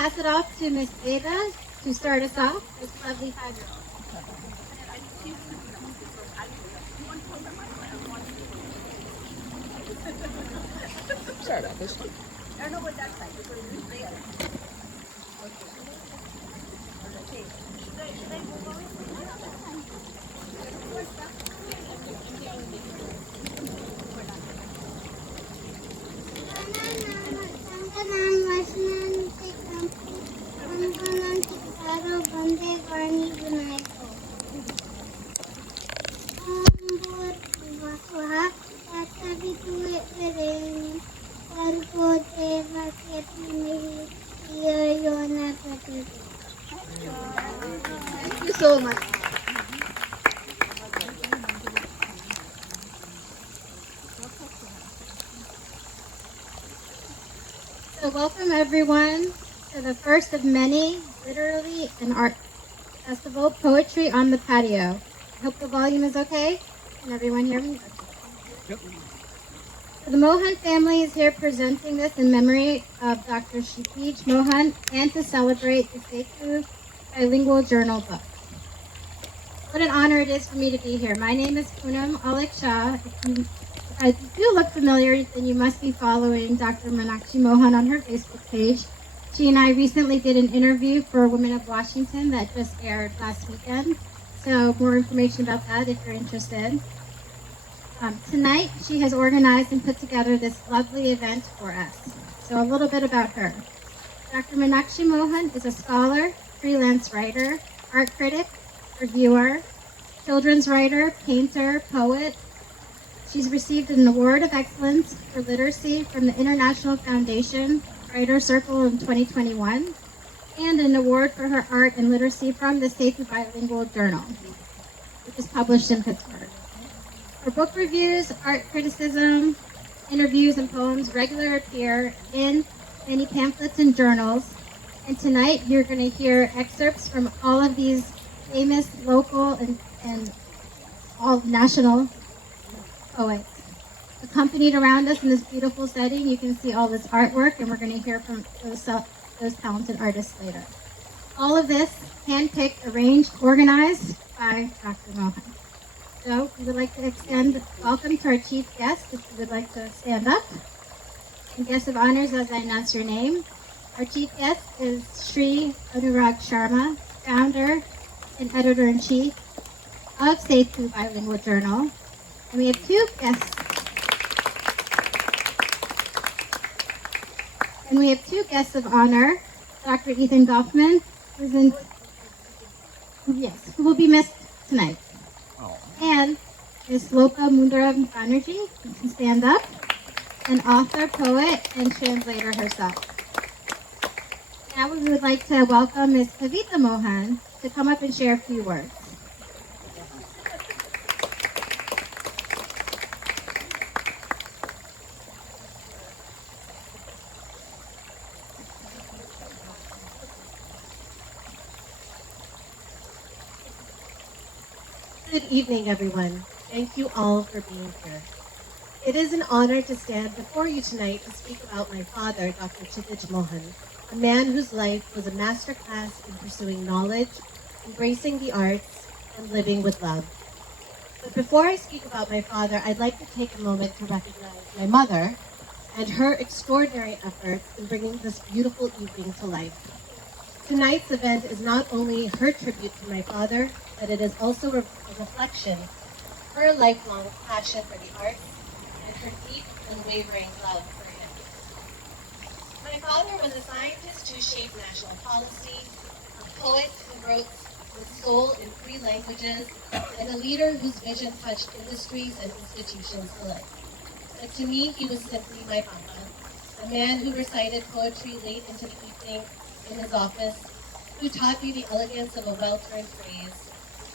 pass it off to Miss Ada to start us off, this lovely 5-year-old. Sorry about this. I don't know what that's like. It's there. Thank you so much. So welcome everyone to the first of many literary and art festival, Poetry on the Patio. I hope the volume is okay. Can everyone hear me? Yep. So the Mohan family is here presenting this in memory of Dr. Shipij Mohan and to celebrate the Sekou bilingual journal book. What an honor it is for me to be here. My name is Poonam Alik Shah. If you do look familiar, then you must be following Dr. Meenakshi Mohan on her Facebook page. She and I recently did an interview for Women of Washington that just aired last weekend. So more information about that if you're interested. Tonight, she has organized and put together this lovely event for us. So a little bit about her. Dr. Meenakshi Mohan is a scholar, freelance writer, art critic, reviewer, children's writer, painter, poet. She's received an Award of Excellence for Literacy from the International Foundation Writer Circle in 2021, and an award for her art and literacy from the Sekou Bilingual Journal, which is published in Pittsburgh. Her book reviews, art criticism, interviews, and poems regularly appear in many pamphlets and journals. And tonight you're going to hear excerpts from all of these famous local and all national poets. Accompanied around us in this beautiful setting, you can see all this artwork, and we're going to hear from those talented artists later. All of this handpicked, arranged, organized by Dr. Mohan. So we would like to extend welcome to our chief guest, if you would like to stand up. And guest of honors, as I announce your name. Our chief guest is Sri Anurag Sharma, founder and editor-in-chief of Sekou Bilingual Journal. And we have two guests. And we have two guests of honor, Dr. Ethan Goffman, who will be missed tonight. And Ms. Lopa Mundaram Banerjee, who can stand up, an author, poet, and translator herself. Now we would like to welcome Ms. Kavita Mohan to come up and share a few words. Good evening, everyone. Thank you all for being here. It is an honor to stand before you tonight to speak about my father, Dr. Shipij Mohan, a man whose life was a masterclass in pursuing knowledge, embracing the arts, and living with love. But before I speak about my father, I'd like to take a moment to recognize my mother and her extraordinary efforts in bringing this beautiful evening to life. Tonight's event is not only her tribute to my father, but it is also a reflection of her lifelong passion for the arts and her deep, unwavering love for him. My father was a scientist who shaped national policy, a poet who wrote with soul in 3 languages, and a leader whose vision touched industries and institutions alike. But to me, he was simply my papa, a man who recited poetry late into the evening in his office, who taught me the elegance of a well-turned phrase,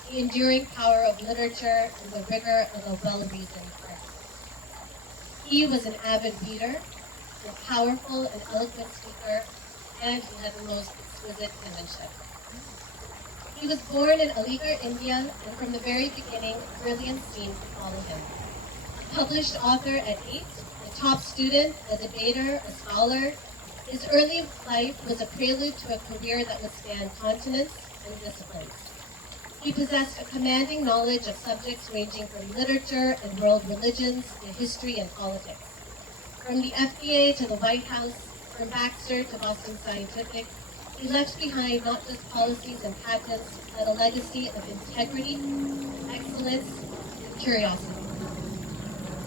the enduring power of literature, and the rigor of a well-reasoned art. He was an avid reader, a powerful and eloquent speaker, and he had the most exquisite penmanship. He was born in Aligarh, India, and from the very beginning, brilliance seemed to follow him. A published author at 8, a top student, a debater, a scholar, His early life was a prelude to a career that would span continents and disciplines. He possessed a commanding knowledge of subjects ranging from literature and world religions to history and politics. From the FDA to the White House, from Baxter to Boston Scientific, he left behind not just policies and patents, but a legacy of integrity, excellence, and curiosity.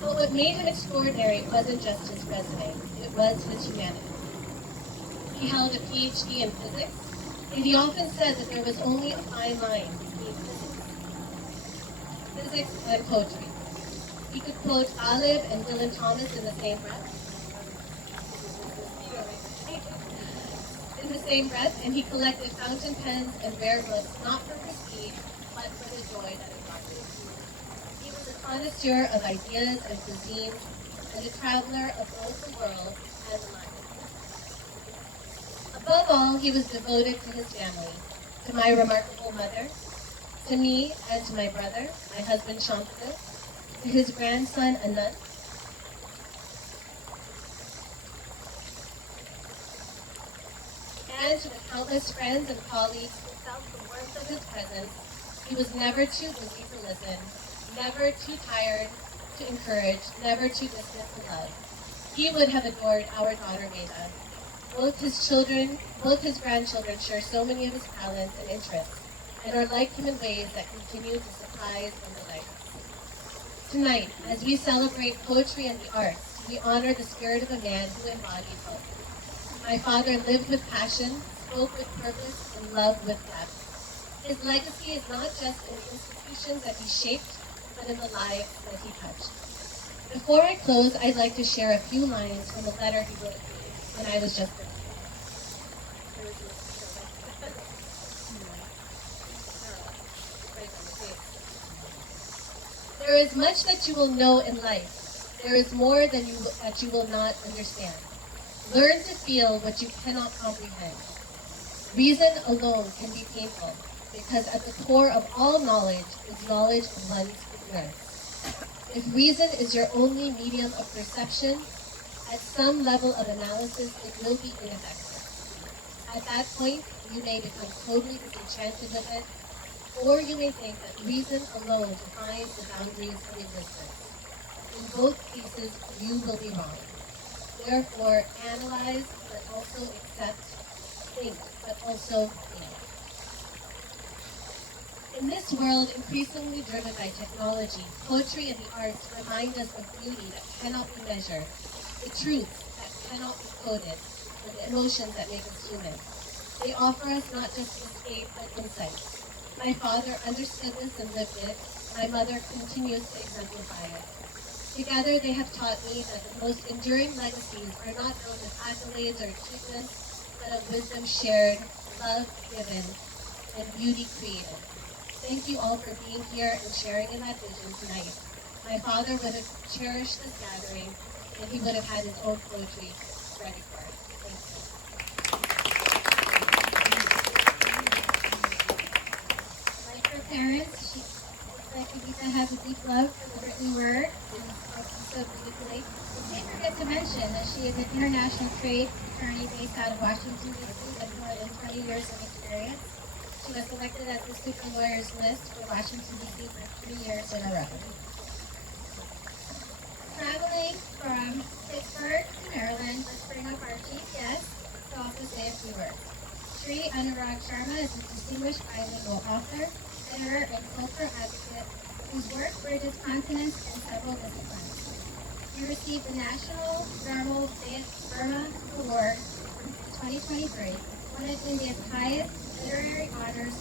But what made him extraordinary wasn't just his resume, it was his humanity. He held a PhD in physics, and he often said that there was only a fine line between physics and poetry. He could quote Alib and Dylan Thomas in the same breath. And he collected fountain pens and rare books not for prestige, but for the joy that it brought him. He was a connoisseur of ideas and cuisines, and a traveler of both the world and the mind. Above all, he was devoted to his family, to my remarkable mother, to me and to my brother, my husband Shantanu, to his grandson Anand, and to the countless friends and colleagues who felt the warmth of his presence. He was never too busy to listen, never too tired to encourage, never too distant to love. He would have adored our daughter Veda. Both his grandchildren share so many of his talents and interests, and are like him in ways that continue to surprise and delight us. Tonight, as we celebrate poetry and the arts, we honor the spirit of a man who embodied both. My father lived with passion, spoke with purpose, and loved with depth. His legacy is not just in the institutions that he shaped, but in the lives that he touched. Before I close, I'd like to share a few lines from a letter he wrote to me when I was just 13. There is much that you will know in life. There is more that you will not understand. Learn to feel what you cannot comprehend. Reason alone can be painful, because at the core of all knowledge is knowledge of one's ignorance. If reason is your only medium of perception, at some level of analysis it will be ineffective. At that point, you may become totally disenchanted with it, or you may think that reason alone defines the boundaries of existence. In both cases, you will be wrong. Therefore, analyze, but also accept, think, but also feel. In this world increasingly driven by technology, poetry and the arts remind us of beauty that cannot be measured, the truths that cannot be coded, and the emotions that make us human. They offer us not just escape, but insight. My father understood this and lived it. My mother continues to exemplify it. Together, they have taught me that the most enduring legacies are not those of accolades or achievements, but of wisdom shared, love given, and beauty created. Thank you all for being here and sharing in that vision tonight. My father would have cherished this gathering, and he would have had his own poetry ready for it. Thank you. Like her parents, Kavita has a deep love for the written word and spoken so beautifully. We can't forget to mention that she is an international trade attorney based out of Washington, D.C. with more than 20 years of experience. She was selected as the Super Lawyers list for Washington, D.C. for 3 years in a row. Traveling from Pittsburgh to Maryland, let's bring up our chief guest to also say a few words. Sri Anurag Sharma is a distinguished bilingual author, editor, and cultural advocate whose work bridges continents and several disciplines. He received the National Journal Burma Award in 2023, one of India's highest literary honors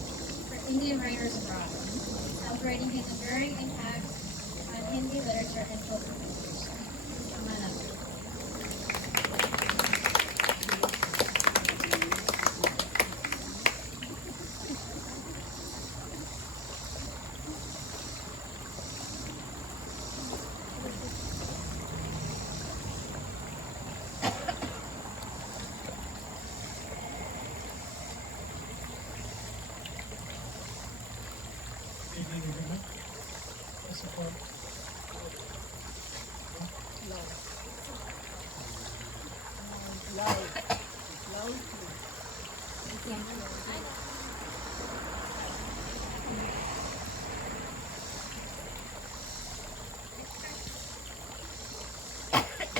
for Indian writers abroad, celebrating his enduring impact on Hindi literature and culture. Evening, everyone. First of all, Loud.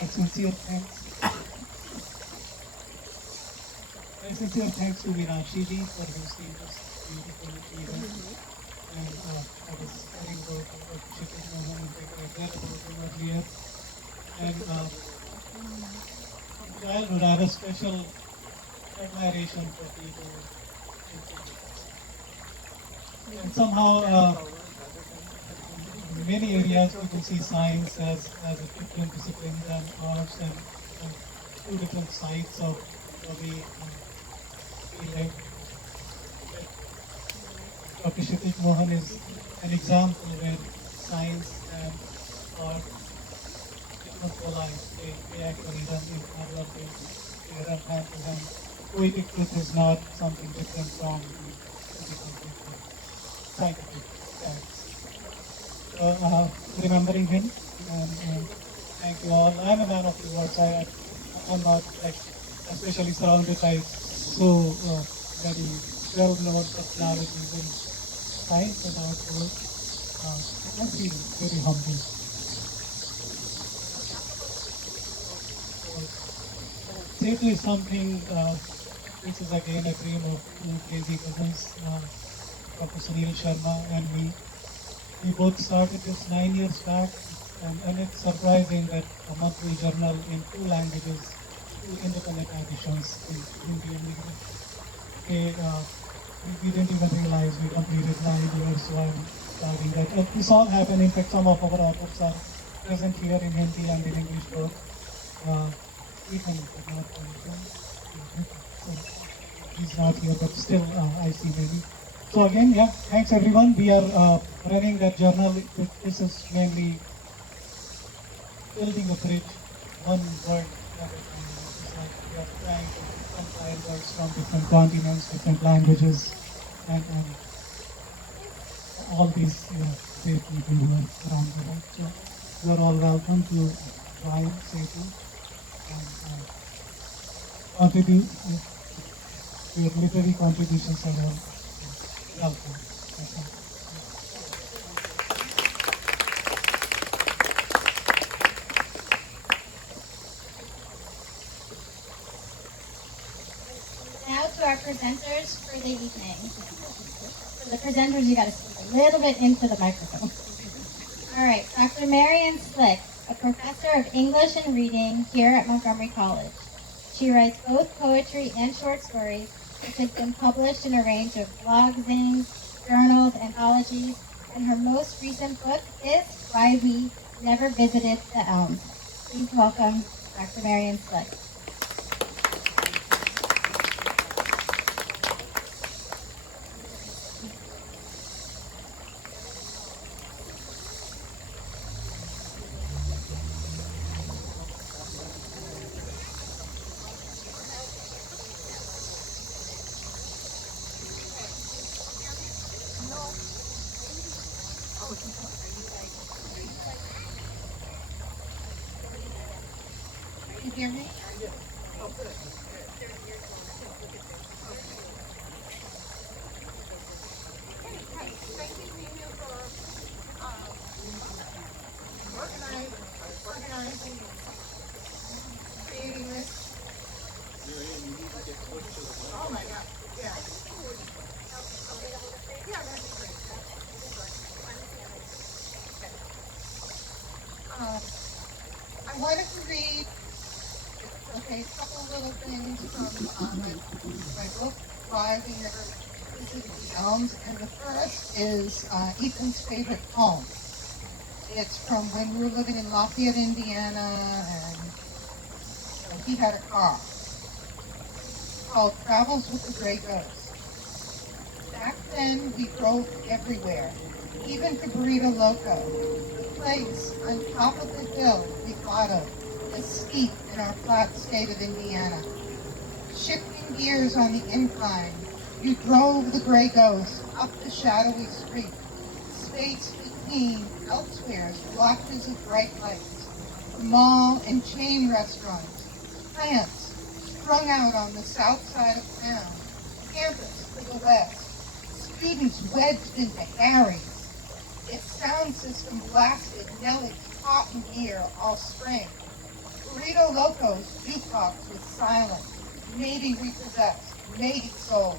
sincere thanks. My sincere thanks to Meenakshi ji for hosting this beautiful event. And I was telling about Shikit Mohan, in fact, I read about him earlier. And from childhood, I have a special admiration for people. And somehow, in many areas, people see science as a different discipline than arts, and two different sides of the way we live. Dr. Shikit Mohan is an example where science and art become collide. They actually run in parallel, they run hand to hand. Poetic truth is not something different from the scientific facts. So, remembering him, and thank you all. I'm a man of the words. I'm not like especially surrounded by so very well-known personalities in science and art world. I feel very humble. Safety is something, this is again a dream of two crazy cousins, Dr. Sunil Sharma and me. We both started this 9 years back, and it's surprising that a monthly journal in two languages, two independent editions in Hindi and English. We didn't even realize we completed 9 years while starting that. This all happened, in fact, some of our authors are present here in Hindi and in English both. Ethan could not so he's not here, but still I see many. So again, yeah, thanks everyone. We are running that journal. This is mainly building a bridge, one word at a time. It's like we are trying to compile words from different continents, different languages, and all these great people who are around the world. So you are all welcome to join Setu and contribute. Your literary contributions are all welcome. Now to our presenters for the evening. For the presenters, you got to speak a little bit into the microphone. All right, Dr. Marian Slick, a professor of English and reading here at Montgomery College. She writes both poetry and short stories, which has been published in a range of blog zines, journals, anthologies, and her most recent book is Why We Never Visited the Elms. Please welcome Dr. Marian Slick. Can you hear me? Organizing, creating this. Oh my God, yeah. Yeah, that's great. I wanted to read, okay, a couple little things from my book, Why We Never Visited the Elms, and the first is Ethan's favorite poem. It's from when we were living in Lafayette, Indiana, and he had a car called Travels with the Gray Ghost. Back then, we drove everywhere, even to Burrito Loco, the place on top of the hill we thought of as steep in our flat state of Indiana. Shifting gears on the incline, you drove the Gray Ghost up the shadowy street, space between elsewhere blotches of bright lights, the mall and chain restaurants, plants strung out on the south side of town, campus to the west, students wedged into Harry's, its sound system blasted Nelly's cotton ear all spring, Burrito Loco's jukebox was silent, maybe repossessed, maybe sold.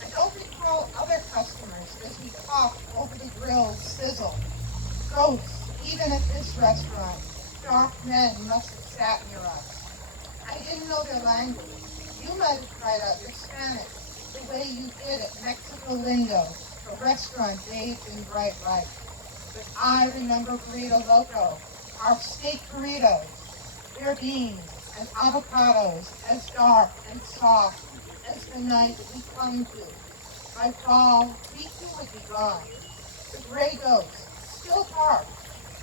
I don't recall other customers as we talked over the grill's sizzle. Ghosts, even at this restaurant, dark men must have sat near us. I didn't know their language. You might have tried out your Spanish, the way you did at Mexico Lindo, a restaurant bathed in bright light. But I remember Burrito Loco, our steak burritos, their beans and avocados as dark and soft as the night we clung to. By fall, we too would be gone. The gray ghost, still parked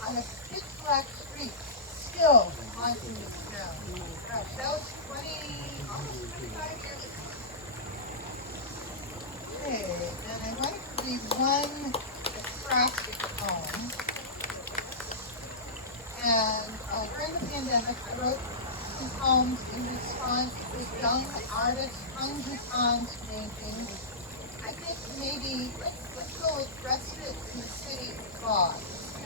on a pitch black street, still haunting this town. Gosh, that was almost 25 years ago. Okay, and I wanted to read one acrostic poem. And during the pandemic, I wrote some poems in response to young artist Hung Khan's painting. I think maybe let's go with Respite in the City of God.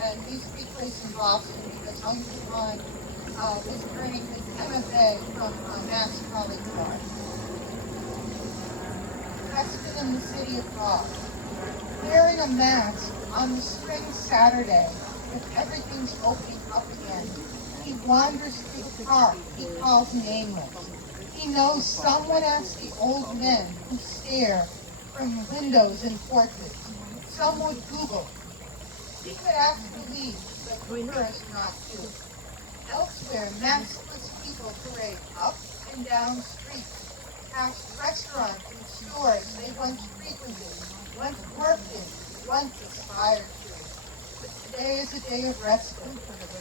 And these take place in Boston because Hung Khan is earning his MFA from Mass College Art. Respite in the City of God. Wearing a mask on the spring Saturday, if everything's opening up again, he wanders through the park he calls nameless. He knows someone as the old men who stare from windows in portraits. Some would Google. He could ask for leave, but prefers not to. Elsewhere, maskless people parade up and down streets, past restaurants and stores they once frequented, once worked in, once aspired to. But today is a day of respite.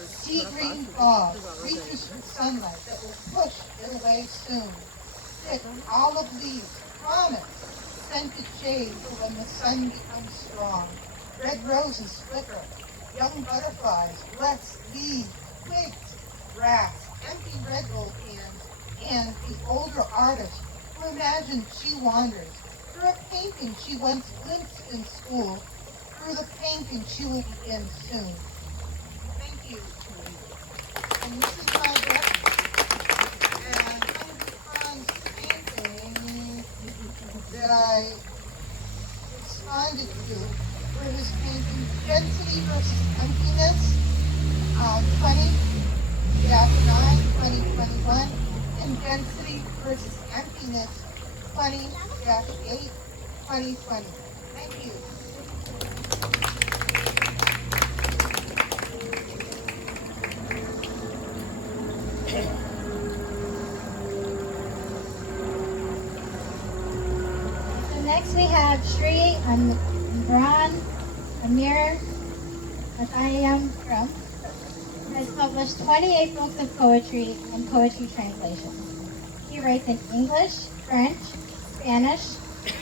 Sea green fog reaches for sunlight that will push it away soon. Thick olive leaves promise scented shade for when the sun becomes strong. Red roses flicker, young butterflies, let's leaves, twigs, grass, empty red gold cans, and the older artist who imagined she wanders through a painting she once glimpsed in school, through the painting she will begin soon. Thank you. And this is my book. And Hans painting that I responded to were his painting Density versus Emptiness, 20-9-2021, and Density versus Emptiness, 20-8-2020. Thank you. So next we have Shri Imran Amir Atayam Krum, has published 28 books of poetry and poetry translations. He writes in English, French, Spanish,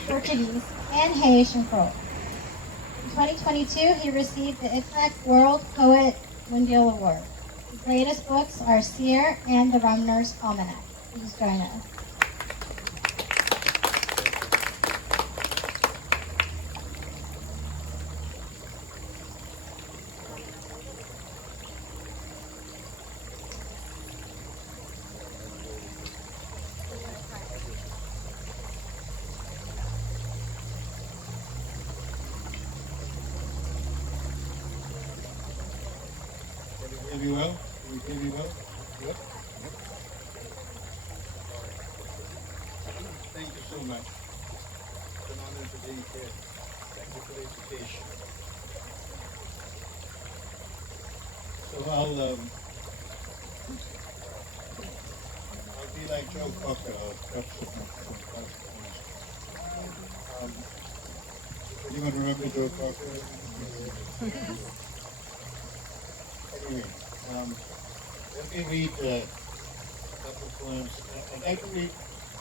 Portuguese, and Haitian Creole. In 2022, he received the ITLEC World Poet Mundial Award. His latest books are Seer and the Rumner's Almanac. Please join us. Can you hear me well? Can you hear me well? Good? Thank you so much. It's an honor to be here. Thank you for the invitation. So I'll be like Joe Cocker. I'll touch some anyone remember Joe Cocker? Anyway, let me read a couple of poems. I'd like to read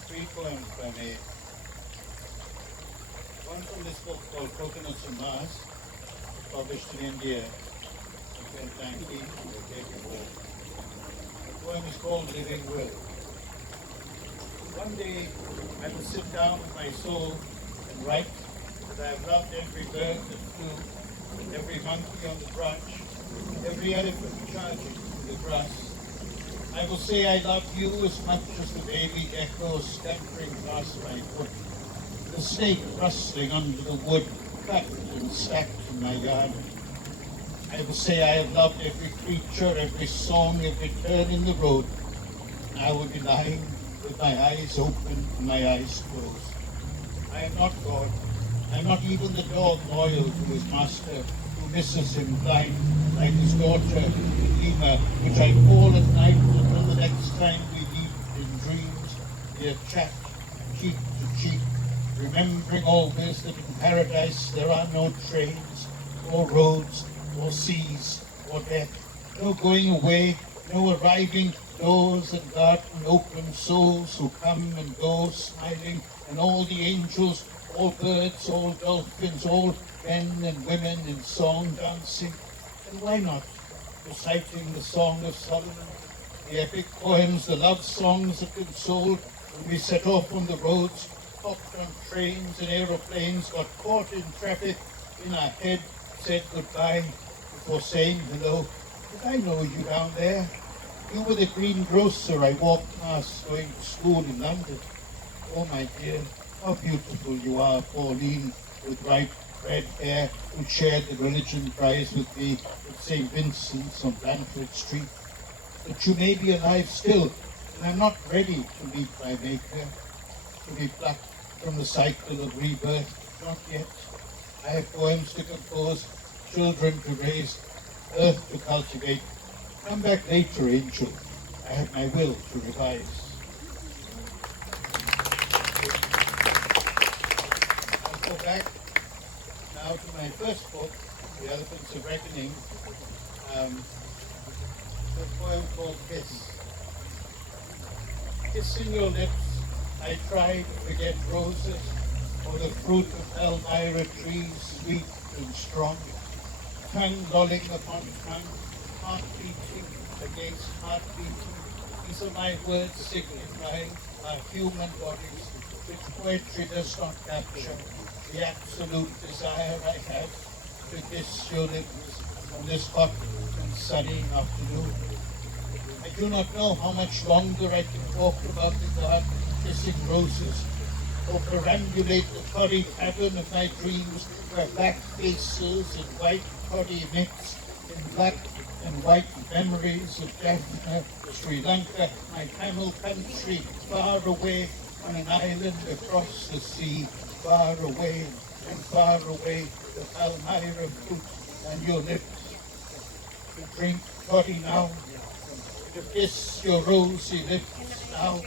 3 poems by me. One from this book called Coconuts and Mars, published in India in 2019. The poem is called Living Will. One day I will sit down with my soul and write that I have loved every bird that flew, every monkey on the branch, every elephant charging through the grass, I will say I love you as much as the baby gecko scampering past my foot, the snake rustling under the wood, cracked and stacked in my yard. I will say I have loved every creature, every song, every turn in the road. I will be lying with my eyes open and my eyes closed. I am not God. I am not even the dog loyal to his master, who misses him blind, like his daughter, Ema, which I call at night until the next time we meet in dreams, dear chat, cheek to cheek, remembering always that in paradise there are no trains, or roads, or seas, or death, no going away, no arriving, doors and garden open, souls who come and go smiling, and all the angels, all birds, all dolphins, all men and women in song dancing. And why not reciting the Song of Solomon, the epic poems, the love songs that console when we set off on the roads, hopped on trains and aeroplanes, got caught in traffic, in our head said goodbye before saying hello. Did I know you down there? You were the greengrocer I walked past going to school in London. Oh, my dear, how beautiful you are, Pauline, with bright red hair, who shared the religion prize with me at St. Vincent's on Blandford Street. But you may be alive still, and I'm not ready to meet my Maker, to be plucked from the cycle of rebirth. Not yet. I have poems to compose, children to raise, earth to cultivate. Come back later, Angel. I have my will to revise. I'll go back now to my first book, The Elephants of Reckoning, the poem called Kiss. Kiss in your lips, I try to forget roses, or the fruit of Elmira trees, sweet and strong, tongue lolling upon tongue, heart beating against heart beating. These are my words signifying our human bodies, which poetry does not capture. The absolute desire I have to kiss your lips on this hot and sunny afternoon. I do not know how much longer I can talk about the garden kissing roses, or perambulate the furry cavern of my dreams, where black faces and white toddy mix in black and white memories of Jaffna, Sri Lanka, my Tamil country, far away on an island across the sea, far away and far away, the Palmyra fruit and your lips. To drink toddy now, to kiss your rosy lips now,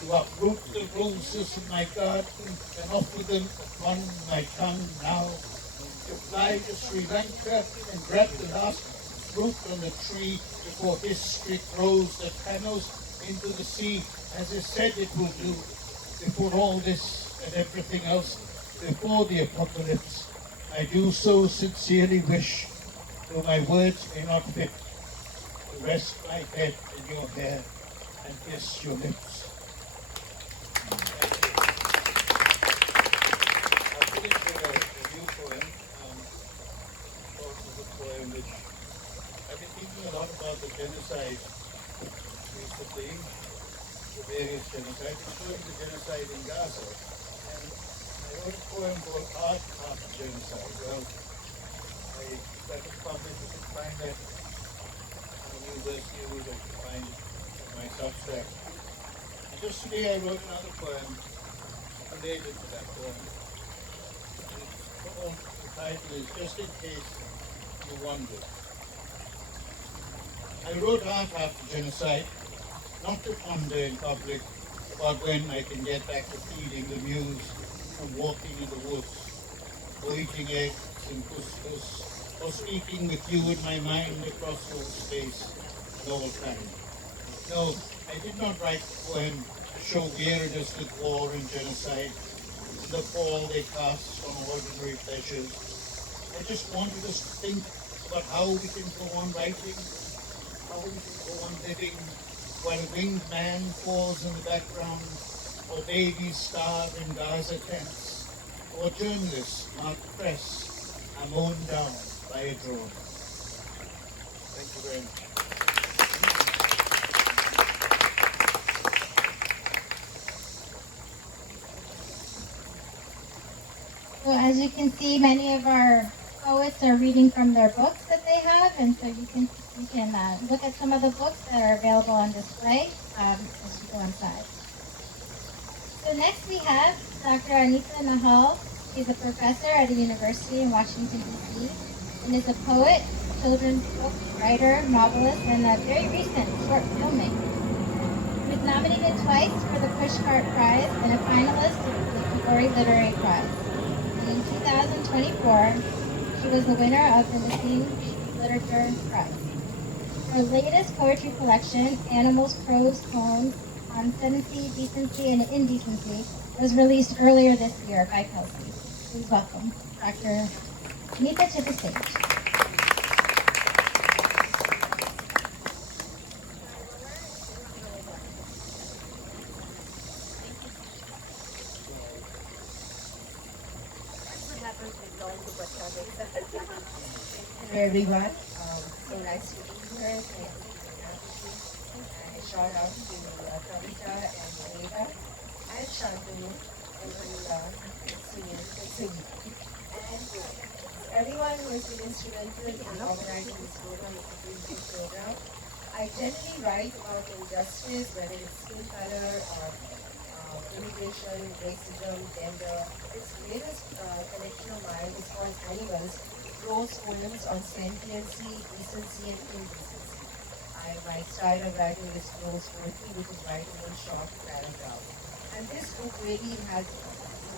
to uproot the roses in my garden and offer them upon my tongue now, to fly to Sri Lanka and grab the last fruit on the tree before history throws the panels into the sea, as it said it will do, before all this and everything else, before the apocalypse. I do so sincerely wish, though my words may not fit, to rest my head in your hair and kiss your lips. I'll finish with a new poem. This is a poem which I've been thinking a lot about the genocide recently, the various genocides, including the genocide in Gaza. And I wrote a poem called Art After Genocide. Well, that was published. You can find that on the New Verse News, or you can find it in my Substack. And just today I wrote another poem related to that poem. And the title is Just in Case You Wondered. I wrote Art After Genocide, not to ponder in public about when I can get back to feeding the muse from walking in the woods, or eating eggs and couscous, or speaking with you in my mind across all space and all time. No, I did not write the poem to show weariness with war and genocide, and the pall they cast on ordinary pleasures. I just wanted us to think about how we can go on writing, how we can go on living, while a winged man falls in the background, or babies starve in Gaza tents, or journalists marked press are mown down by a drone. Thank you very much. So as you can see, many of our poets are reading from their books that they have, and so you can look at some of the books that are available on display as you go inside. So next we have Dr. Anita Nahal. She's a professor at a university in Washington, D.C., and is a poet, children's book writer, novelist, and a very recent short filmmaker. She was nominated twice for the Pushcart Prize and a finalist for the Kibori Literary Prize. And in 2024, she was the winner of the Missing Literature Prize. Her latest poetry collection, Animals, Crows, Poems on Decency, Decency, and Indecency, was released earlier this year by Kelsey. Please welcome Dr. Anita to the stage. What happens with long to Hello everyone. So nice to be here. Thank you for having me. And a shout out to Kavita and Anita and Shantanu and singing. And everyone who has been instrumental in organizing this program, it's a beautiful program. I generally write about injustice, whether it's skin color or immigration, racism, gender. This latest collection of mine is called Animals, Prose Poems on Sentiency, Decency, and Indecency. My style of writing is prose poetry, which is writing in short paragraphs. And this book really has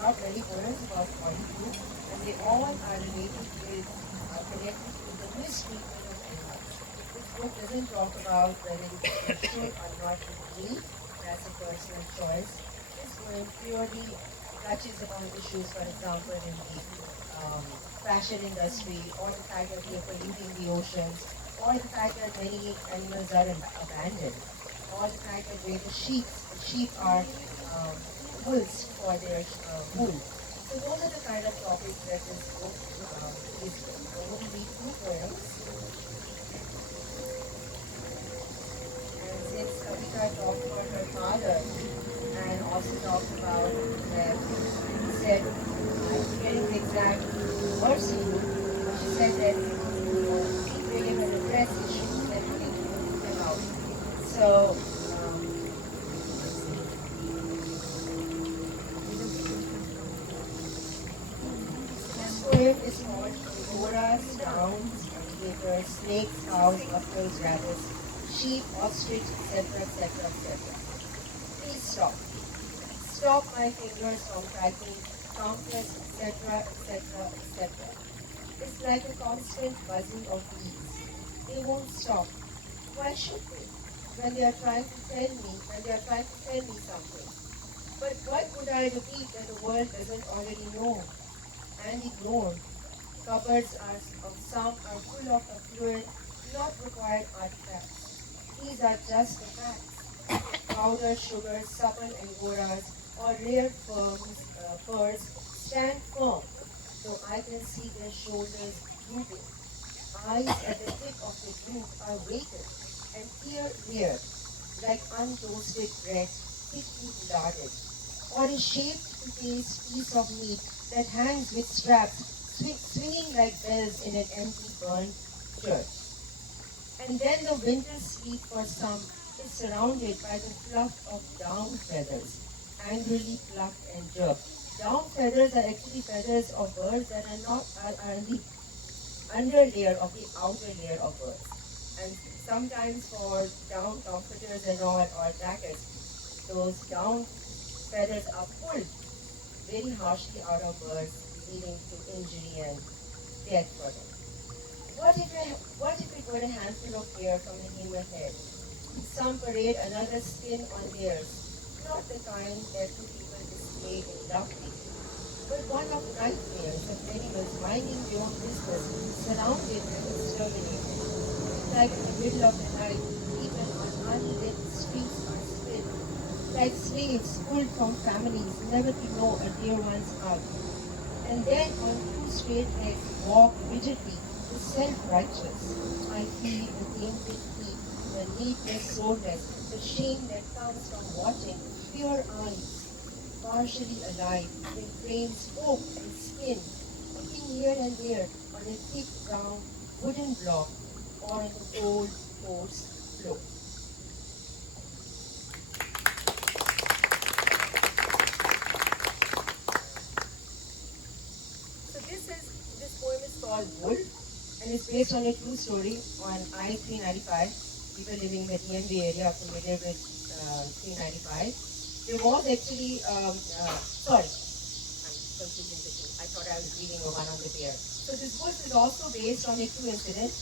not many poems, about 42, and they all are related with, connected to the mistreatment of animals. This book doesn't talk about whether it should or not be meat, that's a personal choice. This poem purely touches upon issues, for example, in the fashion industry, or the fact that we are polluting the oceans, or the fact that many animals are abandoned, or the fact that where the sheep are wolves for their wool. So those are the kind of topics that this book is. I'm going to read two poems. And since Kavita talked about her father and also talked about that he said, I'm forgetting the exact verse, she said that he gave him an address issue that we need to move him out. So this poem is called Angoras, Downs, Alligators, Snakes, Cows, Buffaloes, Rabbits, Sheep, Ostrich, etc., etc., etc. Please stop. Stop my fingers from typing countless, etc., etc., etc. It's like a constant buzzing of bees. They won't stop. Why should they? When they are trying to tell me something. But what would I repeat that the world doesn't already know and ignore? Cupboards of some are full of affluent, not required artifacts. These are just the facts. Powder, sugar, supple angoras, or rare furs stand firm, though I can see their shoulders drooping. Eyes at the tip of the droop are weighted, and ear reared, like untoasted bread, thickly larded, or a shaped to taste piece of meat that hangs with straps, swinging like bells in an empty burned church. And then the winter sleep for some is surrounded by the fluff of down feathers, angrily plucked and jerked. Down feathers are actually feathers of birds that are the under layer of the outer layer of birds. And sometimes for down comforters and all or jackets, those down feathers are pulled very harshly out of birds, leading to injury and death for them. What if it were a handful of hair from a human head? Some parade another skin on theirs, not the kind that two people display in lovely, but one of nightmares of animals minding their own business, surrounded and exterminated. Like in the middle of the night, even on unlit streets are split, like slaves pulled from families, never to know a dear one's out. And then on two straight legs walk rigidly, the self-righteous. I feel the tainted feet, the needless soreness, the shame that comes from watching pure eyes partially alive when trains spoke and spin, hitting here and there on a thick brown wooden block or on the old forced floor. So this poem is called Wood, and it's based on a true story on I-395. People living in the DMV area are familiar with 395. There was actually, sorry, I'm confusing the two. I thought I was reading one on the pair. So this book is also based on a true incident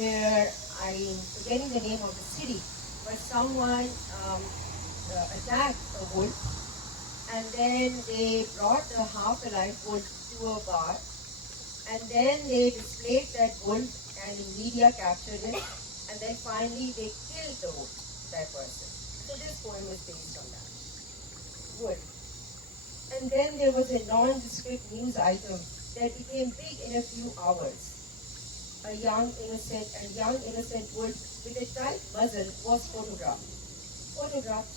where I'm forgetting the name of the city, but someone attacked a wolf, and then they brought the half-alive wolf to a bar, and then they displayed that wolf, and the media captured it, and then finally they killed the wolf, that person. So this poem is based on that. Wood. And then there was a nondescript news item that became big in a few hours. A young innocent wolf with a tight muzzle was photographed. Photographed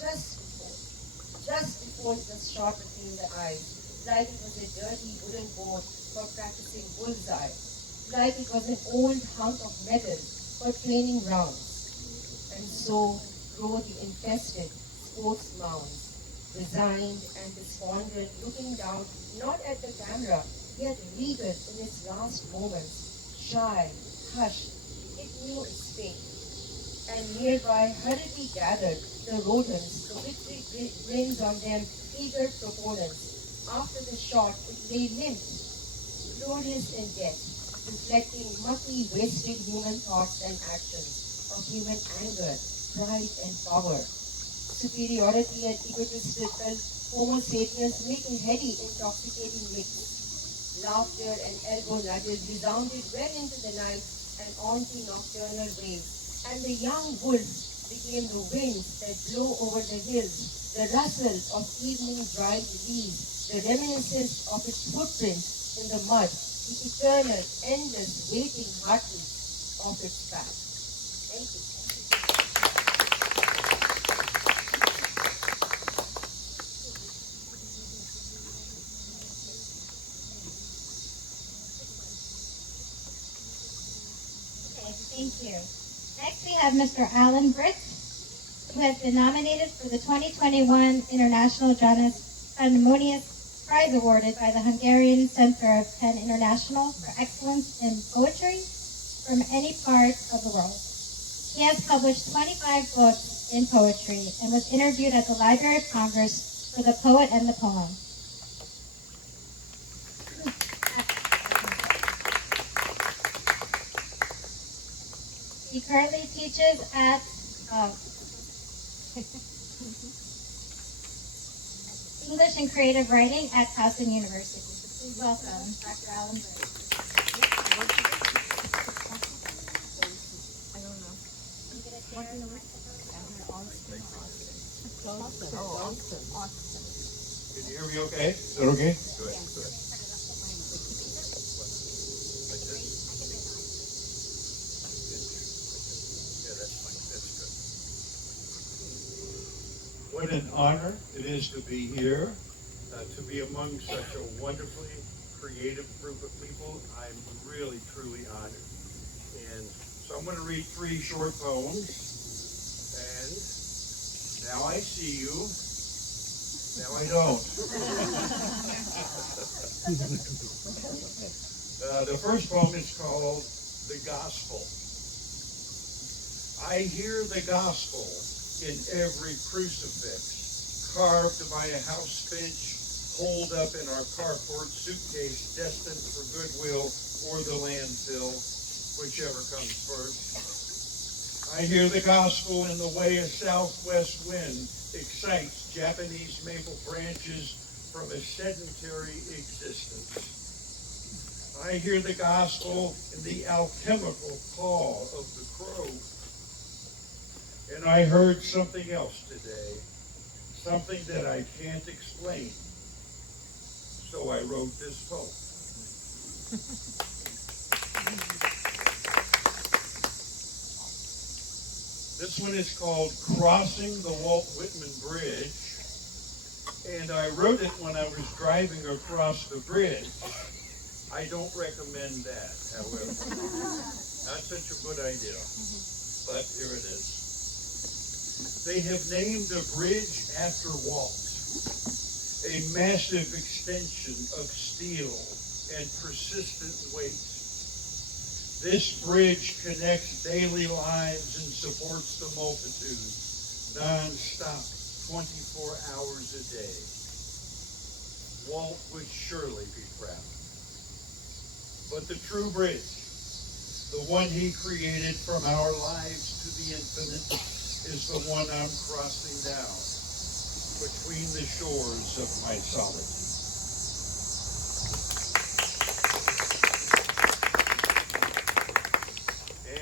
just before it was shot between the eyes, like it was a dirty wooden board for practicing bullseye, like it was an old hunk of metal for training rounds. And so grow the infested sports mounds, resigned and despondent, looking down not at the camera, yet regal in its last moments, shy, hushed, it knew its fate. And nearby hurriedly gathered the rodents, the victory grins on them, eager proponents. After the shot, it lay limp, glorious in death, reflecting mucky, wasted human thoughts and actions, of human anger, pride and power. Superiority and egotistical Homo sapiens make a heady, intoxicating mix. Laughter and elbow nudges resounded well into the night and onto nocturnal waves. And the young wolf became the winds that blow over the hills, the rustle of evening dried leaves, the reminiscence of its footprints in the mud, the eternal, endless, waiting heartbeat of its back. Thank you. Okay, thank you. Next we have Mr. Alan Britt, who has been nominated for the 2021 International Janus Pandemonius Prize awarded by the Hungarian Center of 10 International for excellence in poetry from any part of the world. He has published 25 books in poetry and was interviewed at the Library of Congress for The Poet and the Poem. He currently teaches at English and Creative Writing at Towson University. Please welcome Dr. Alan Britt. Can you hear me okay? Is that okay? Good, good. Yeah, that's fine. That's good. What an honor it is to be here, to be among such a wonderfully creative group of people. I'm really, truly honored. And so I'm going to read 3 short poems. And now I see you. Now I don't. The first poem is called The Gospel. I hear the gospel in every crucifix, carved by a house bench, holed up in our carport suitcase, destined for goodwill or the landfill, whichever comes first. I hear the gospel in the way a southwest wind excites Japanese maple branches from a sedentary existence. I hear the gospel in the alchemical call of the crow. And I heard something else today, something that I can't explain. So I wrote this poem. This one is called Crossing the Walt Whitman Bridge, and I wrote it when I was driving across the bridge. I don't recommend that, however. Not such a good idea, but here it is. They have named the bridge after Walt, a massive extension of steel and persistent weight. This bridge connects daily lives and supports the multitude, non-stop, 24 hours a day. Walt would surely be proud. But the true bridge, the one he created from our lives to the infinite, is the one I'm crossing down between the shores of my solitude.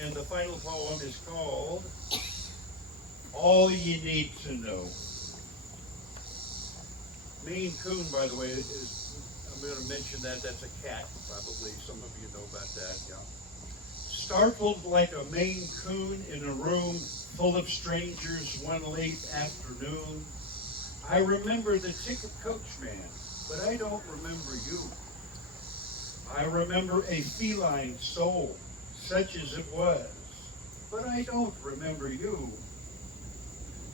And the final poem is called All You Need to Know. Maine Coon, by the way, I'm going to mention that. That's a cat, probably. Some of you know about that, yeah. Startled like a Maine Coon in a room full of strangers one late afternoon, I remember the ticket coachman, but I don't remember you. I remember a feline soul, such as it was, but I don't remember you.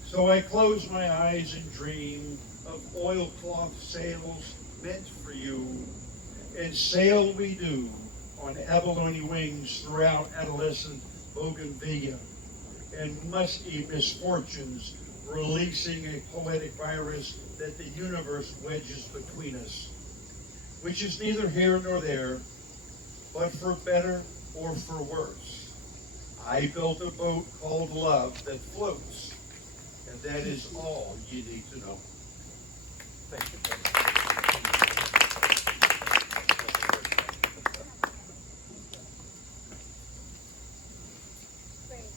So I close my eyes and dream of oilcloth sails meant for you, and sail we do on abalone wings throughout adolescent bougainvillea, and musky misfortunes releasing a poetic virus that the universe wedges between us, which is neither here nor there, but for better or for worse. I built a boat called love that floats, and that is all you need to know. Thank you. Great.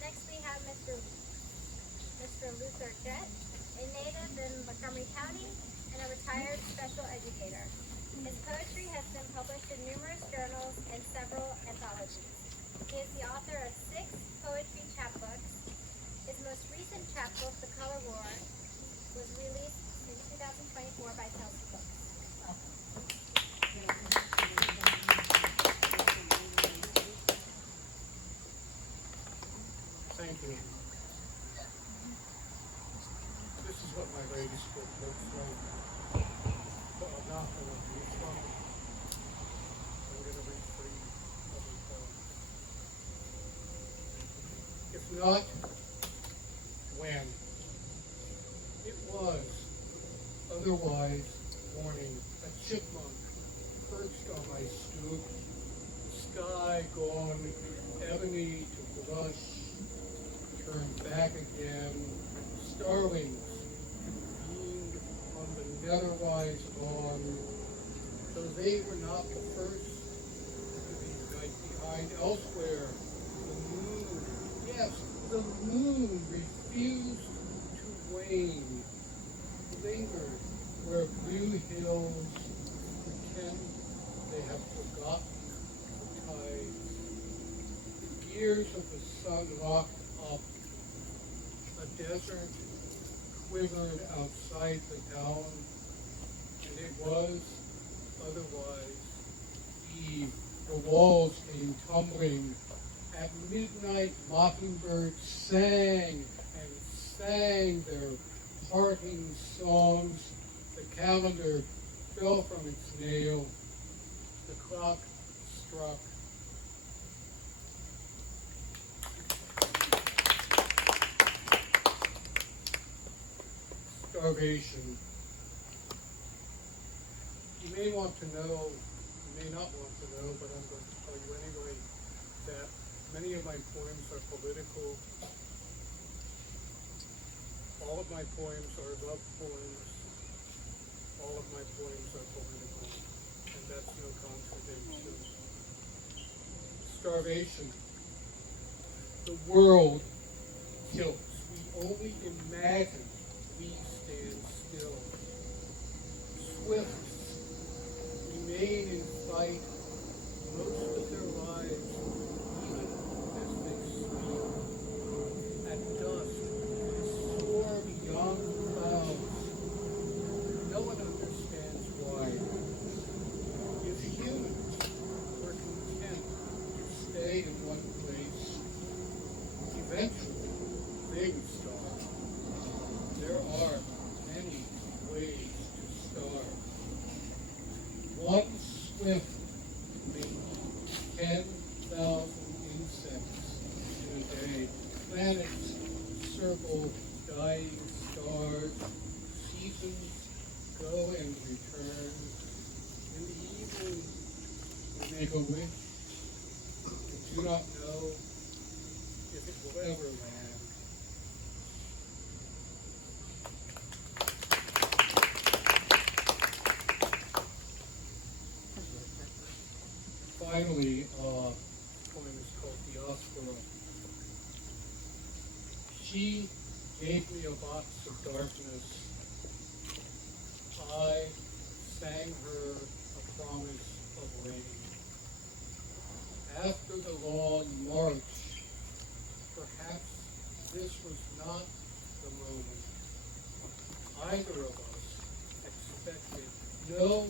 Next we have Mr. Luther Jett, a native in Montgomery County and a retired special educator. His poetry has been published in numerous journals and several anthologies. He is the author of 6 poetry chapbooks. His most recent chapbook, The Color War, was released in 2024 by Kelsey Books. Thank you. This is what my latest book looks like. But I'm not going to read from it. I'm going to read 3 other poems. If not, when? It was. Otherwise, morning, a chipmunk perched on my stoop, the sky gone ebony to blush, turned back again, starlings beamed on the netherwise lawn, though they were not the first to be night behind elsewhere. The moon, yes, the moon refused to wane, lingered where blue hills pretend they have forgotten the tides. The gears of the sun locked up. A desert quivered outside the town, and it was otherwise eve. The walls came tumbling. At midnight, mockingbirds sang and sang their parting songs. The calendar fell from its nail. The clock struck. Starvation. You may want to know, you may not want to know, but I'm going to tell you anyway, that many of my poems are political. All of my poems are love poems. All of my poems are political, and that's no contradiction. Starvation. The world tilts. We only imagine we stand still. Swifts remain in flight most of their lives, even as they sleep. At dusk, they soar beyond the clouds, swift make 10,000 insects in a day. Planets circle dying stars. Seasons go and return. In the evening, we make a wish. We do not know if it will ever land. Finally, poem is called Diaspora. She gave me a box of darkness. I sang her a promise of rain. After the long march, perhaps this was not the moment either of us expected. No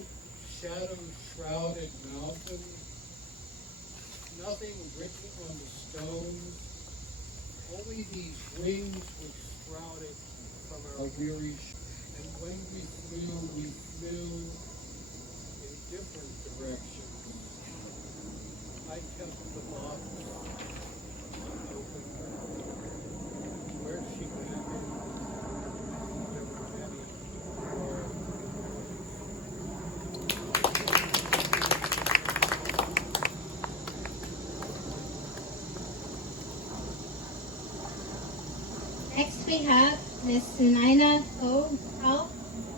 shadow-shrouded mountain, nothing written on the stones, only these wings which sprouted from our weary and when we flew in different directions. I kept the box unopened. Where she landed, there were many more. Next we have Miss Sunaina Ho,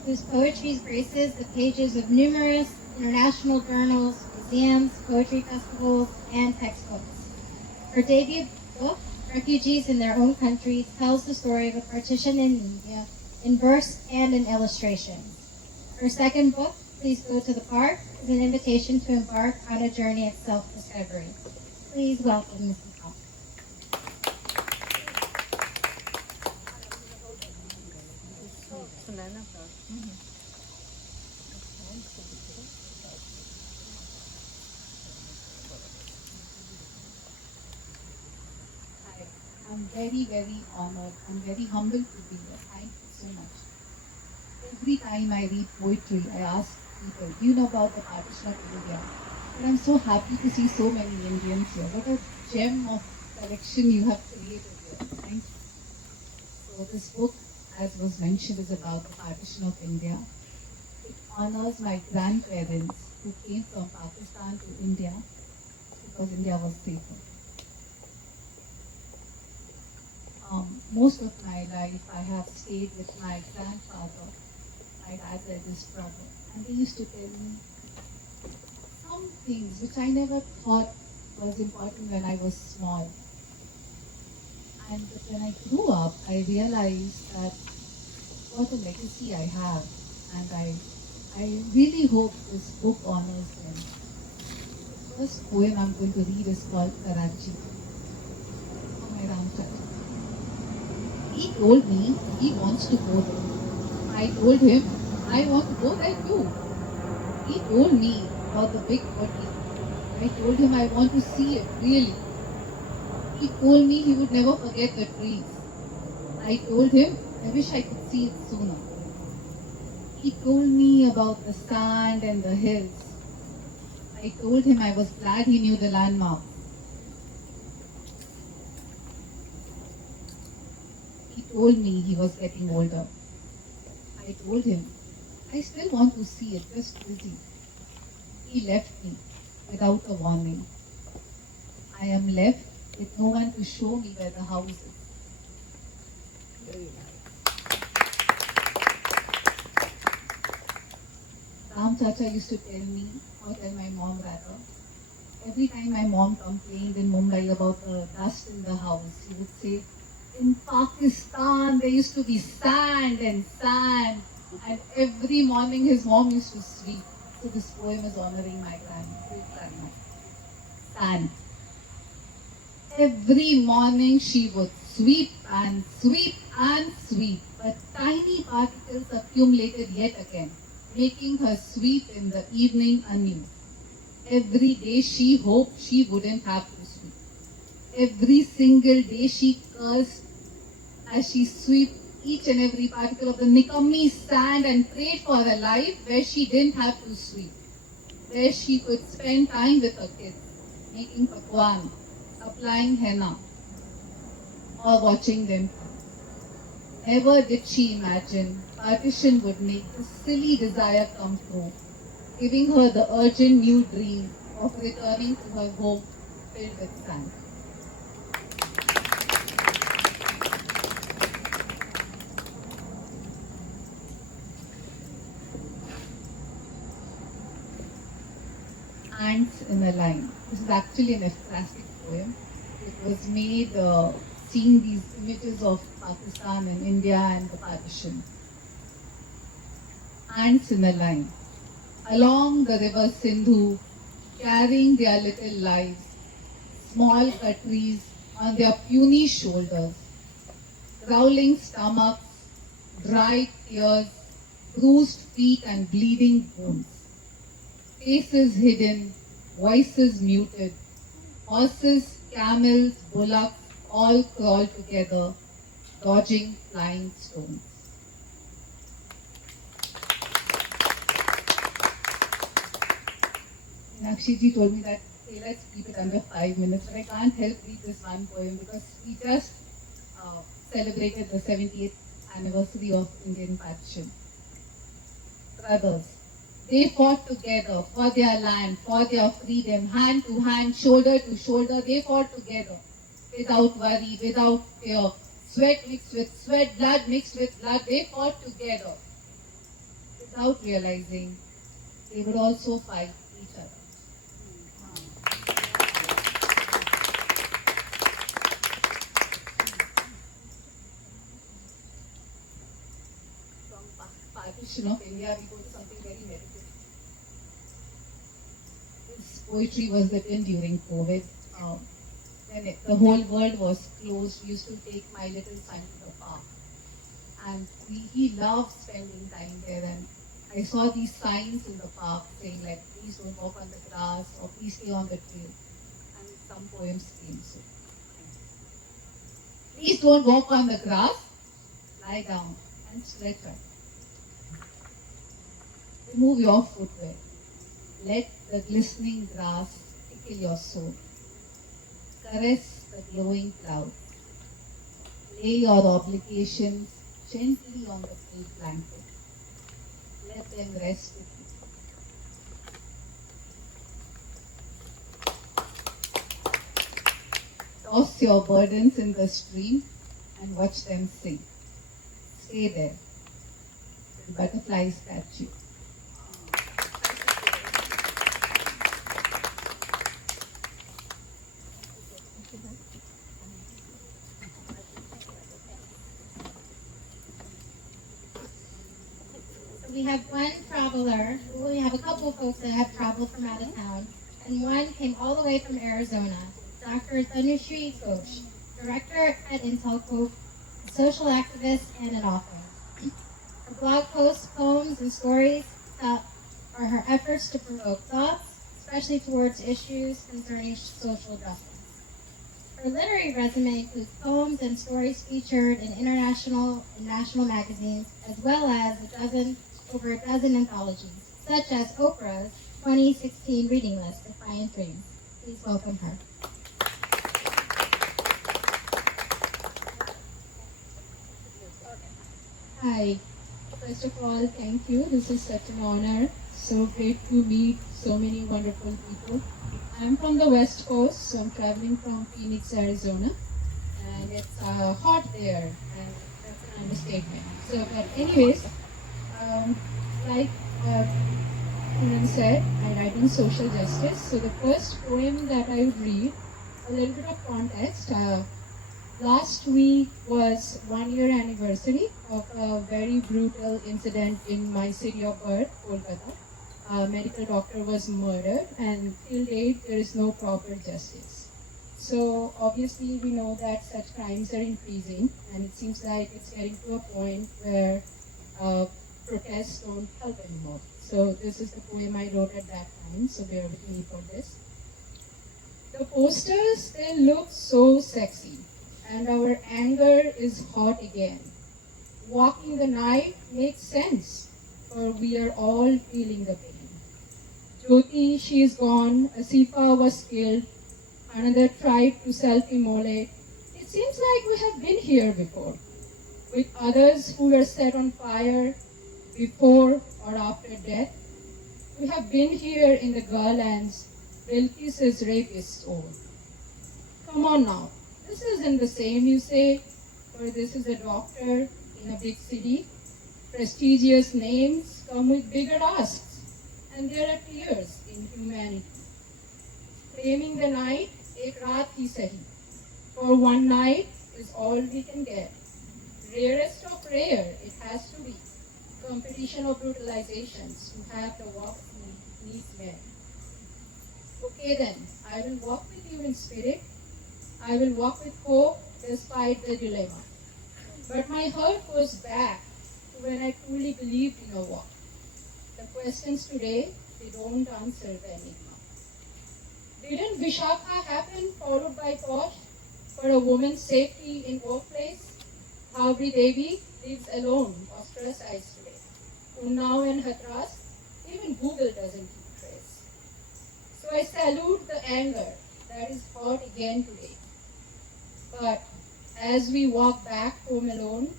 whose poetry graces the pages of numerous international journals, museums, poetry festivals, and textbooks. Her debut book, Refugees in Their Own Countries, tells the story of a partition in India in verse and in illustrations. Her second book, Please Go to the Park, is an invitation to embark on a journey of self-discovery. Please welcome Mrs. Ho. Hi, I'm very, very honored. I'm very humbled to be here. Thank you so much. Every time I read poetry, I ask people, do you know about the partition of India? But I'm so happy to see so many Indians here. What a gem of collection you have created here. Thank you. So this book, as was mentioned, is about the partition of India. It honors my grandparents who came from Pakistan to India because India was safer. Most of my life I have stayed with my grandfather, my dad's eldest brother, and they used to tell me some things which I never thought was important when I was small. And when I grew up, I realized that what a legacy I have, and I really hope this book honors them. The first poem I'm going to read is called Karachi, for my Ramchar. He told me he wants to go there. I told him I want to go there too. He told me about the big body. I told him I want to see it really. He told me he would never forget the trees. I told him I wish I could see it sooner. He told me about the sand and the hills. I told him I was glad he knew the landmarks. He told me he was getting older. I told him I still want to see it, just busy. He left me without a warning. I am left with no one to show me where the house is. Ram Chacha used to tell me, or tell my mom rather, every time my mom complained in Mumbai about the dust in the house, he would say, in Pakistan there used to be sand, and every morning his mom used to sweep. So this poem is honoring my great-grandma. Sand. Every morning she would sweep and sweep and sweep, but tiny particles accumulated yet again, making her sweep in the evening anew. Every day she hoped she wouldn't have to sweep. Every single day she cursed as she swept each and every particle of the Nikammi sand and prayed for her life where she didn't have to sweep. where she could spend time with her kids, making pakwan, applying henna, or watching them. Never did she imagine partition would make this silly desire come true, giving her the urgent new dream of returning to her home filled with sand. Ants in a line. This is actually an ekphrastic poem. It was made seeing these images of Pakistan and India and the partition. Ants in a line. Along the river Sindhu, carrying their little lives, small countries on their puny shoulders, growling stomachs, dried tears, bruised feet and bleeding wounds. Faces hidden, voices muted, horses, camels, bullocks all crawl together, dodging flying stones. Meenakshi ji told me that, hey, let's keep it under 5 minutes, but I can't help read this one poem because we just celebrated the 70th anniversary of Indian partition. Brothers, they fought together for their land, for their freedom, hand to hand, shoulder to shoulder. They fought together without worry, without fear. Sweat mixed with sweat, blood mixed with blood. They fought together without realizing they would also fight each other. From partition of India, we go to something very negative. This poetry was written during COVID. When the whole world was closed, we used to take my little son to the park. And he loved spending time there. And I saw these signs in the park saying like, please don't walk on the grass or please stay on the trail. And some poems came. So, please don't walk on the grass, lie down and stretch out. Remove your footwear. Let the glistening grass tickle your soul. Caress the glowing clouds. Lay your obligations gently on the cool blanket. Let them rest with you. Toss your burdens in the stream and watch them sing. Stay there till butterflies catch you. We have one traveler, we have a couple of folks that have traveled from out of town, and one came all the way from Arizona, Dr. Tanushree Ghosh, director at Intel Corp, a social activist, and an author. Her blog posts, poems, and stories are her efforts to provoke thoughts, especially towards issues concerning social justice. Her literary resume includes poems and stories featured in international and national magazines, as well as over a dozen anthologies, such as Oprah's 2016 reading list, Defiant Dreams. Please welcome her. Hi. First of all, thank you. This is such an honor. So great to meet so many wonderful people. I'm from the West Coast, so I'm traveling from Phoenix, Arizona. And it's hot there, and that's an understatement. So, but anyways, like Kiran said, I write on social justice. So the first poem that I would read, a little bit of context. Last week was 1 year anniversary of a very brutal incident in my city of birth, Kolkata. A medical doctor was murdered, and till date there is no proper justice. So obviously we know that such crimes are increasing, and it seems like it's getting to a point where protests don't help anymore. So this is the poem I wrote at that time, so bear with me for this. The posters, they look so sexy, and our anger is hot again. Walking the night makes sense, for we are all feeling the pain. Jyoti, she is gone. Asifa was killed. Another tried to self-immolate. It seems like we have been here before, with others who were set on fire before or after death. We have been here in the Garlands, Bilqis's rapist soul. Come on now, this isn't the same, you say, or this is a doctor in a big city. Prestigious names come with bigger asks, and there are tears in humanity. Claiming the night, ek raat hi sahi. For one night is all we can get. Rarest of rare, it has to be. Competition of brutalizations to have the walk needs met. Okay then, I will walk with you in spirit. I will walk with hope despite the dilemma. But my heart goes back to when I truly believed in a walk. The questions today, they don't answer the enigma. Didn't Vishakha happen followed by Posh for a woman's safety in workplace? Bhavri Devi lives alone, ostracized today. Unnao and Hathras, even Google doesn't keep trace. So I salute the anger that is hot again today. But as we walk back home alone,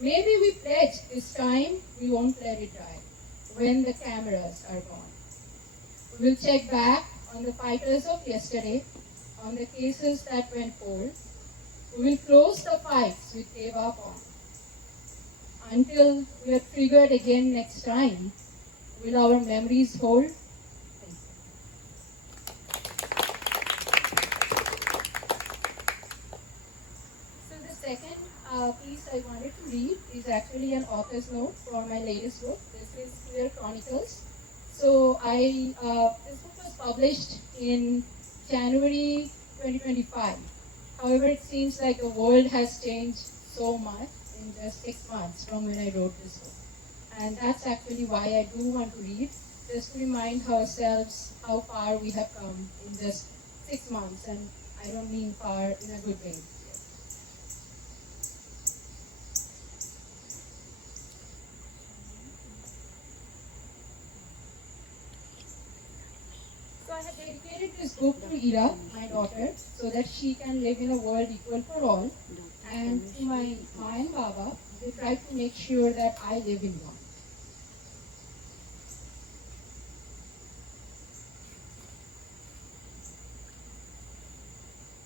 maybe we pledge this time we won't let it die when the cameras are gone. We will check back on the fighters of yesterday, on the cases that went cold. We will close the fights with Deva on. Until we are triggered again next time, will our memories hold? So the second piece I wanted to read is actually an author's note for my latest book. This is Clear Chronicles. So this book was published in January 2025. However, it seems like the world has changed so much in just 6 months from when I wrote this book. And that's actually why I do want to read, just to remind ourselves how far we have come in just 6 months. And I don't mean far in a good way. So I have dedicated this book to Ira, my daughter, so that she can live in a world equal for all. And to my Ma and Baba, they try to make sure that I live in one.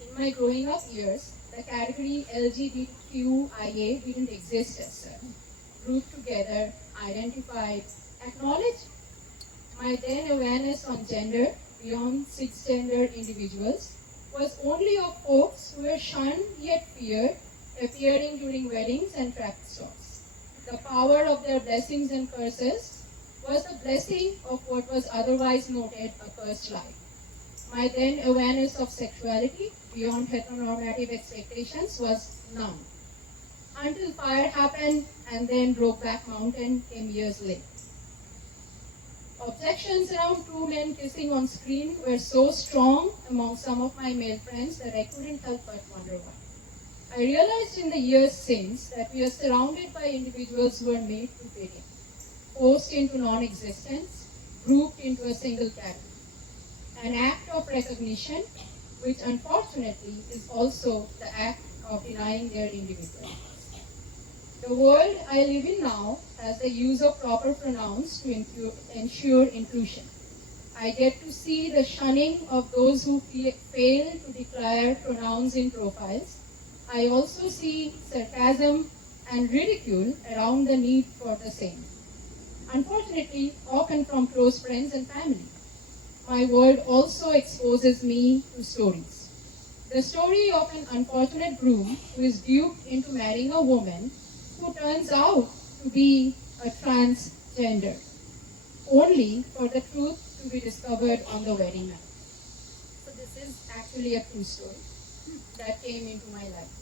In my growing up years, the category LGBTQIA didn't exist as such. Grouped together, identified, acknowledged. My then awareness on gender beyond cisgender individuals was only of folks who were shunned yet feared, appearing during weddings and traffic stops. The power of their blessings and curses was the blessing of what was otherwise noted a cursed life. My then awareness of sexuality beyond heteronormative expectations was none. Until fire happened and then Brokeback Mountain came years later. Objections around two men kissing on screen were so strong among some of my male friends that I couldn't help but wonder why. I realized in the years since that we are surrounded by individuals who are made to fit in, forced into non-existence, grouped into a single category. An act of recognition, which unfortunately is also the act of denying their individuality. The world I live in now has the use of proper pronouns to ensure inclusion. I get to see the shunning of those who fail to declare pronouns in profiles. I also see sarcasm and ridicule around the need for the same. Unfortunately, often from close friends and family. My world also exposes me to stories. The story of an unfortunate groom who is duped into marrying a woman who turns out to be a transgender, only for the truth to be discovered on the wedding night. So this is actually a true story that came into my life.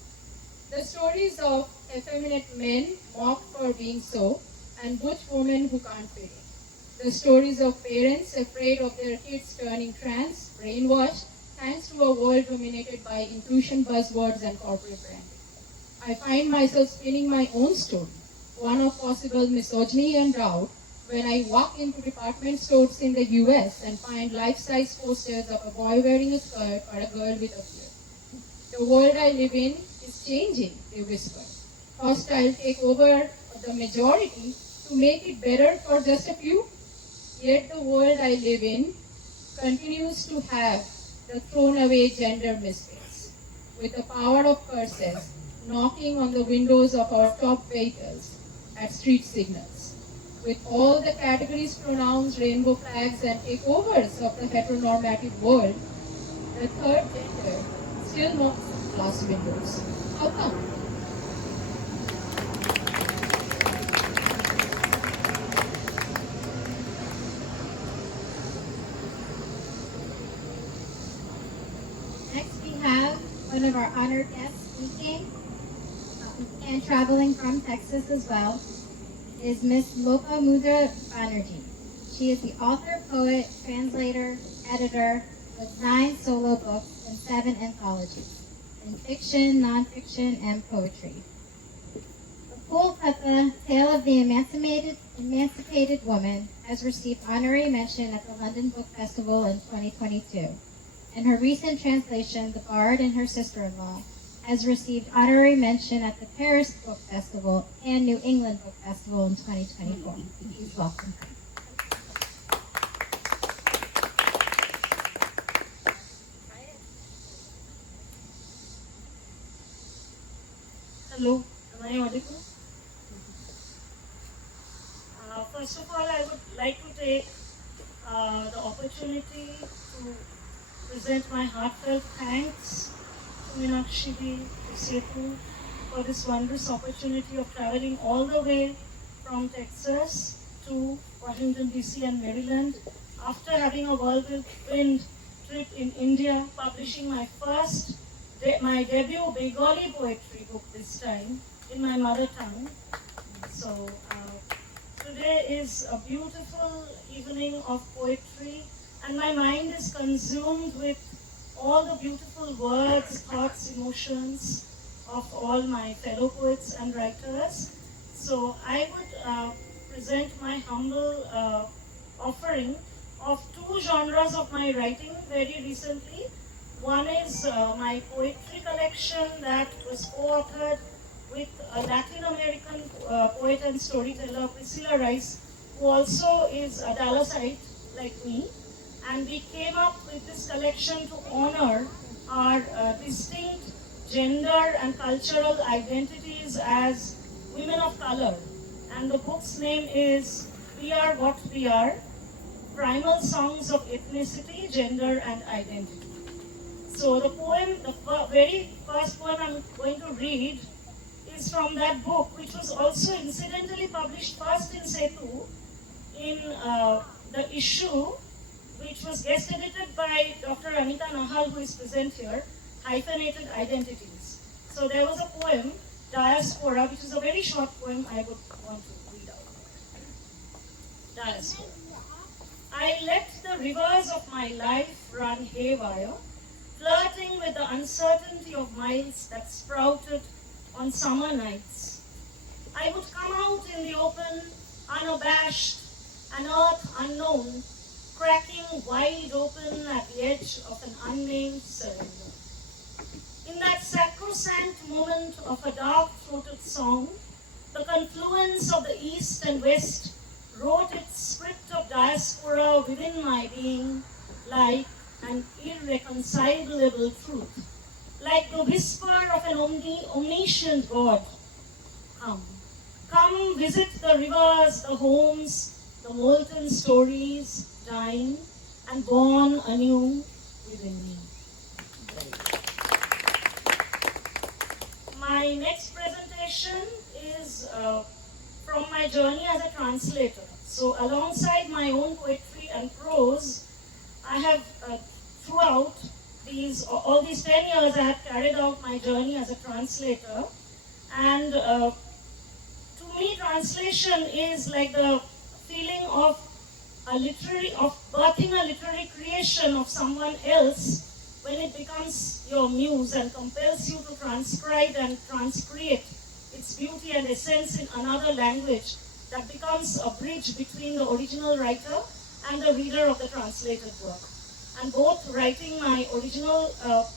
The stories of effeminate men mocked for being so, and butch women who can't fit in. The stories of parents afraid of their kids turning trans, brainwashed, thanks to a world dominated by inclusion buzzwords and corporate branding. I find myself spinning my own story, one of possible misogyny and doubt, when I walk into department stores in the US and find life-size posters of a boy wearing a skirt or a girl with a beard. The world I live in is changing, they whisper. First, I'll take over the majority to make it better for just a few. Yet the world I live in continues to have the thrown away gender misfits, with the power of curses knocking on the windows of our top vehicles at street signals. With all the categories, pronouns, rainbow flags, and takeovers of the heteronormative world, the third gender still knocks on glass windows. How come? Next, we have one of our honored guests speaking and traveling from Texas as well is Miss Lopamudra Banerjee. She is the author, poet, translator, editor with 9 solo books and 7 anthologies in fiction, nonfiction, and poetry. The Kolkata Tale of the Emancipated Woman has received honorary mention at the London Book Festival in 2022. And her recent translation, The Bard and Her Sister-in-Law, has received honorary mention at the Paris Book Festival and New England Book Festival in 2024. Please welcome her. Hello, am I audible? First of all, I would like to take the opportunity to present my heartfelt thanks to Meenakshi to Setu for this wondrous opportunity of traveling all the way from Texas to Washington DC and Maryland after having a whirlwind trip in India, publishing my my debut Bengali poetry book this time in my mother tongue. So today is a beautiful evening of poetry and my mind is consumed with all the beautiful words, thoughts, emotions of all my fellow poets and writers. So I would present my humble offering of 2 genres of my writing very recently. One is my poetry collection that was co-authored with a Latin American poet and storyteller, Priscilla Rice, who also is a Dallasite like me. And we came up with this collection to honor our distinct gender and cultural identities as women of color. And the book's name is We Are What We Are, Primal Songs of Ethnicity, Gender and Identity. So the poem, the very first poem I'm going to read is from that book, which was also incidentally published first in Setu in the issue, which was guest edited by Dr. Anita Nahal, who is present here, Hyphenated Identities. So there was a poem, Diaspora, which is a very short poem I would want to read out. Diaspora. I let the rivers of my life run haywire, flirting with the uncertainty of miles that sprouted on summer nights. I would come out in the open, unabashed, an earth unknown, cracking wide open at the edge of an unnamed surrender. In that sacrosanct moment of a dark-throated song, the confluence of the East and West wrote its script of diaspora within my being like an irreconcilable truth, like the whisper of an omniscient God. Come visit the rivers, the homes, the molten stories, dying and born anew within me. My next presentation is from my journey as a translator. So alongside my own poetry and prose, I have throughout all these 10 years I have carried out my journey as a translator. And to me, translation is like the feeling of birthing a literary creation of someone else when it becomes your muse and compels you to transcribe and transcreate its beauty and essence in another language that becomes a bridge between the original writer and the reader of the translated work. And both writing my original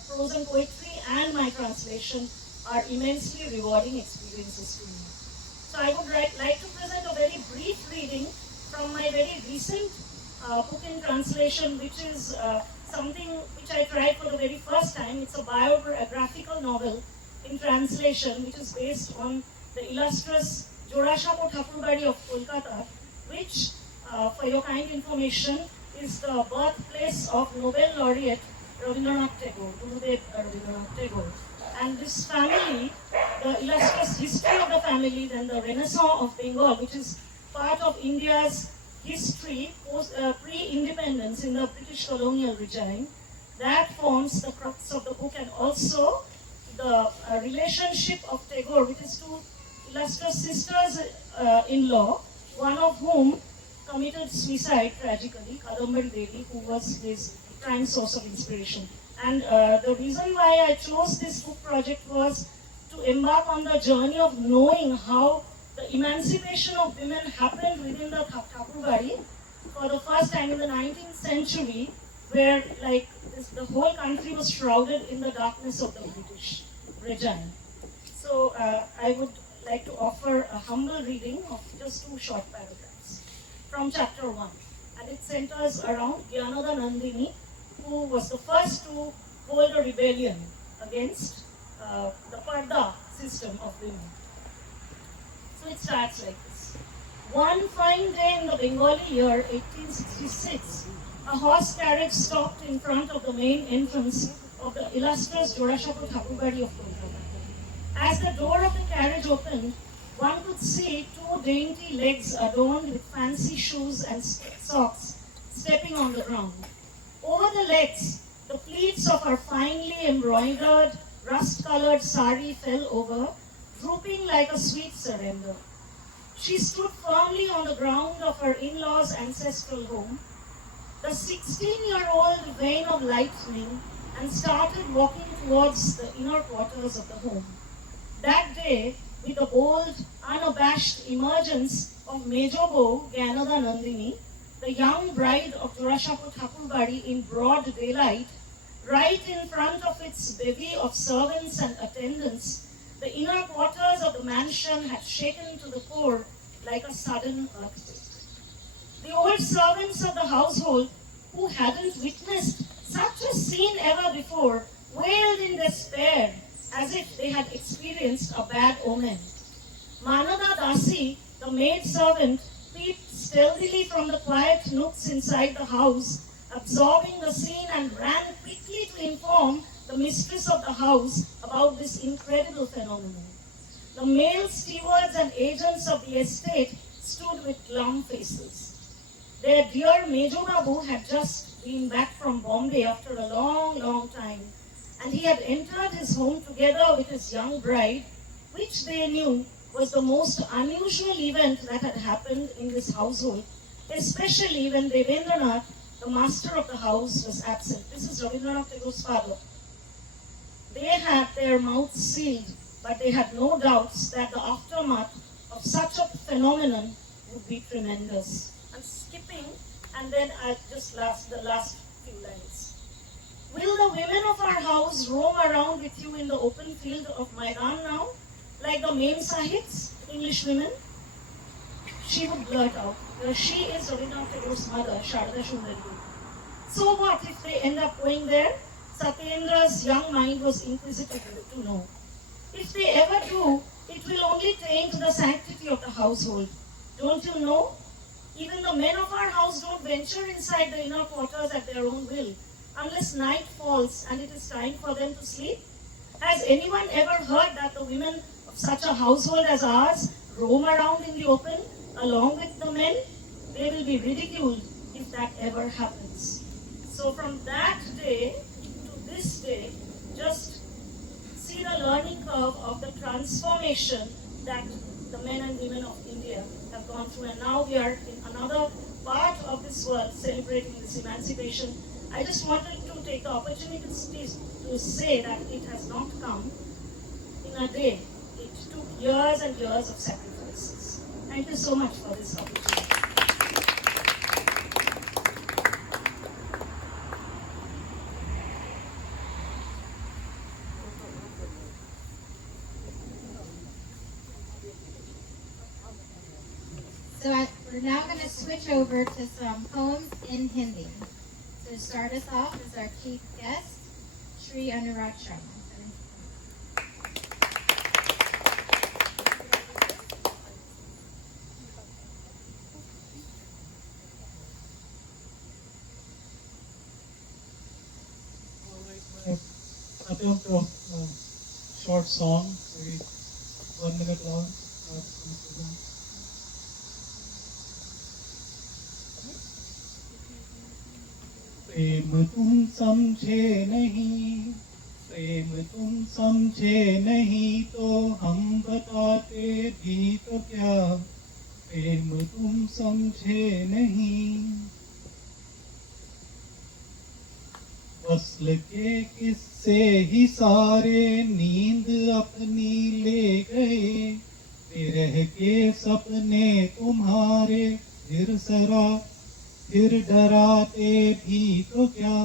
prose and poetry and my translation are immensely rewarding experiences to me. So I would like to present a very brief reading from my very recent book in translation, which is something which I tried for the very first time. It's a biographical novel in translation, which is based on the illustrious Jorashapo Thakurbari of Kolkata, which, for your kind information, is the birthplace of Nobel laureate Rabindranath Tagore, Gurudev Rabindranath Tagore. And this family, the illustrious history of the family, then the Renaissance of Bengal, which is part of India's history pre-independence in the British colonial regime, that forms the crux of the book, and also the relationship of Tagore with his two illustrious sisters-in-law, one of whom committed suicide tragically, Kadambari Devi, who was his prime source of inspiration. And the reason why I chose this book project was to embark on the journey of knowing how the emancipation of women happened within the Thakurbari for the first time in the 19th century, where the whole country was shrouded in the darkness of the British regime. So I would like to offer a humble reading of just 2 short paragraphs from chapter 1. And it centers around Gyanoda Nandini, who was the first to hold a rebellion against the Parda system of women. So it starts like this. One fine day in the Bengali year 1866, a horse carriage stopped in front of the main entrance of the illustrious Jorashapo Thakurbari of Kolkata. As the door of the carriage opened, one could see 2 dainty legs adorned with fancy shoes and socks stepping on the ground. Over the legs, the pleats of her finely embroidered, rust-colored sari fell over, drooping like a sweet surrender. She stood firmly on the ground of her in-laws' ancestral home, the 16-year-old vein of lightning, and started walking towards the inner quarters of the home. That day, with the bold, unabashed emergence of Mejobo Gyanoda Nandini, the young bride of Jorashapo Thakurbari in broad daylight, right in front of its bevy of servants and attendants, the inner quarters of the mansion had shaken to the core like a sudden earthquake. The old servants of the household, who hadn't witnessed such a scene ever before, wailed in despair as if they had experienced a bad omen. Manada Dasi, the maid servant, peeped stealthily from the quiet nooks inside the house, absorbing the scene, and ran quickly to inform the mistress of the house about this incredible phenomenon. The male stewards and agents of the estate stood with glum faces. Their dear Mejo Babu had just been back from Bombay after a long time, and he had entered his home together with his young bride, which they knew was the most unusual event that had happened in this household, especially when Devendranath, the master of the house, was absent. This is Rabindranath Tagore's father. They had their mouths sealed, but they had no doubts that the aftermath of such a phenomenon would be tremendous. I'm skipping, and then I'll just the last few lines. Will the women of our house roam around with you in the open field of Maidan now, like the Mem Sahids, English women? She would blurt out. She is Rabindranath Tagore's mother, Sharda Sundari. So what if they end up going there? Satyendra's young mind was inquisitive to know. If they ever do, it will only taint the sanctity of the household. Don't you know? Even the men of our house don't venture inside the inner quarters at their own will, unless night falls and it is time for them to sleep. Has anyone ever heard that the women of such a household as ours roam around in the open along with the men? They will be ridiculed if that ever happens. So from that day to this day, just see the learning curve of the transformation that the men and women of India have gone through. And now we are in another part of this world celebrating this emancipation. I just wanted to take the opportunity to say that it has not come in a day. It took years and years of sacrifices. Thank you so much for this opportunity. We're now going to switch over to some poems in Hindi. So to start us off is our chief guest, Shri Anurag Sharma. Attempt of short song, maybe 1 minute long. प्रेम तुम समझे नहीं, प्रेम तुम समझे नहीं तो हम बताते भी तो क्या, प्रेम तुम समझे नहीं। वस्ल के किस्से ही सारे नींद अपनी ले गए, विरह के सपने तुम्हारे फिर डराते भी तो क्या,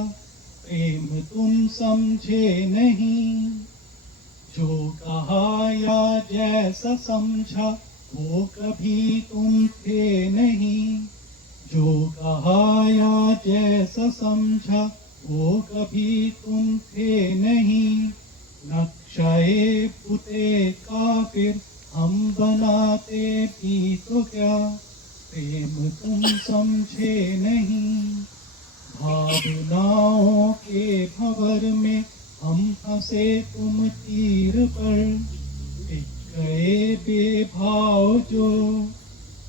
प्रेम तुम समझे नहीं। जो कहा या जैसा समझा वो कभी तुम थे नहीं, जो कहा या जैसा समझा वो कभी तुम थे नहीं। नक्शाए पुते काफिर हम बनाते भी तो क्या, प्रेम तुम समझे नहीं। भावनाओं के भंवर में हम फंसे तुम तीर पर, टिक गए बेभाव जो,